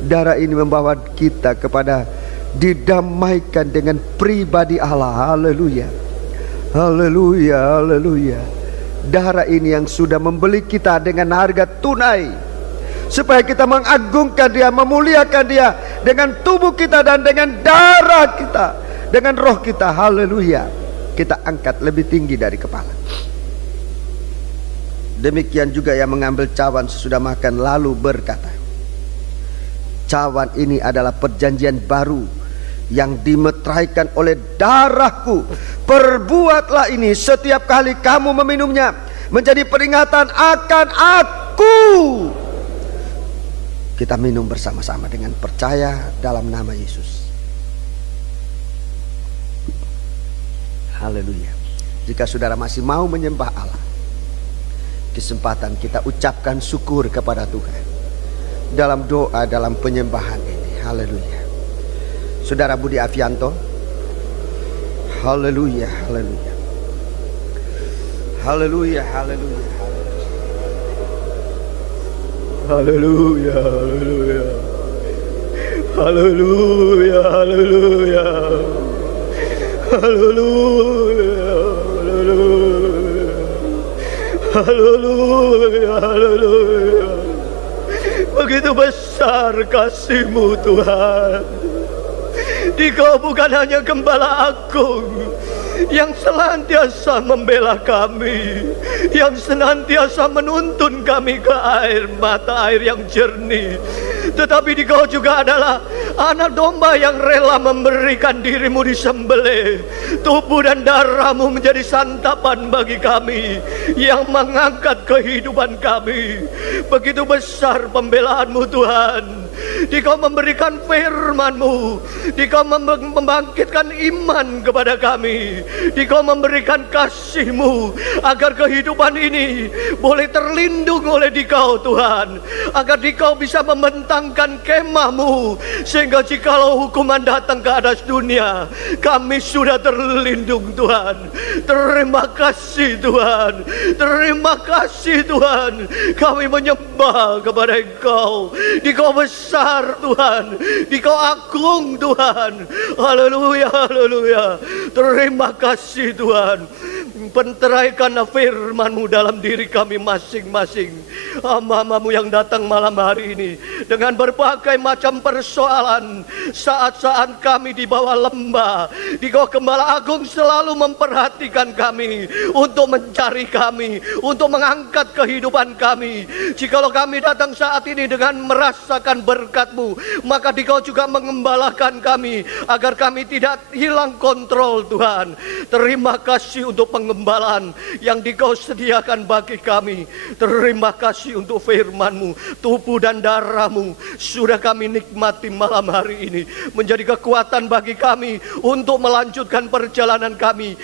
Darah ini membawa kita kepada didamaikan dengan pribadi Allah. Haleluya, haleluya, haleluya. Darah ini yang sudah membeli kita dengan harga tunai, supaya kita mengagungkan Dia, memuliakan Dia dengan tubuh kita dan dengan darah kita, dengan roh kita. Haleluya. Kita angkat lebih tinggi dari kepala. Demikian juga yang mengambil cawan sesudah makan lalu berkata, cawan ini adalah perjanjian baru yang dimeteraikan oleh darahku. Perbuatlah ini setiap kali kamu meminumnya menjadi peringatan akan aku. Kita minum bersama-sama dengan percaya dalam nama Yesus. Haleluya. Jika saudara masih mau menyembah Allah, kesempatan kita ucapkan syukur kepada Tuhan dalam doa, dalam penyembahan ini. Haleluya. Saudara Budi Afianto. Haleluya, haleluya. Haleluya, haleluya. Haleluya, haleluya. Haleluya, haleluya. Haleluya, haleluya. Haleluya, haleluya. Begitu besar kasih-Mu Tuhan. Dikau bukan hanya gembala agung yang senantiasa membela kami, yang senantiasa menuntun kami ke mata air yang jernih, tetapi Dikau juga adalah anak domba yang rela memberikan dirimu disembelih, tubuh dan darahmu menjadi santapan bagi kami, yang mengangkat kehidupan kami. Begitu besar pembelaanmu Tuhan. Dikau memberikan firman-Mu, Dikau membangkitkan iman kepada kami, Dikau memberikan kasih-Mu agar kehidupan ini boleh terlindung oleh Dikau Tuhan, agar Dikau bisa membentangkan kemah-Mu, sehingga jikalau hukuman datang ke atas dunia, kami sudah terlindung Tuhan. Terima kasih Tuhan, terima kasih Tuhan. Kami menyembah kepada Engkau. Dikau besar Tuhan, Dikau agung Tuhan. Haleluya, haleluya. Terima kasih Tuhan. Penteraikanlah firman-Mu dalam diri kami masing-masing. Hamba-Mu yang datang malam hari ini dengan berbagai macam persoalan, saat-saat kami di bawah lembah, Dikau Gembala Agung selalu memperhatikan kami, untuk mencari kami, untuk mengangkat kehidupan kami. Jikalau kami datang saat ini dengan merasakan berkat-Mu, maka Dikau juga mengembalakan kami agar kami tidak hilang kontrol Tuhan. Terima kasih untuk pengembalaan yang Dikau sediakan bagi kami. Terima kasih untuk firman-Mu, tubuh dan darah-Mu sudah kami nikmati malam hari ini, menjadi kekuatan bagi kami untuk melanjutkan perjalanan kami.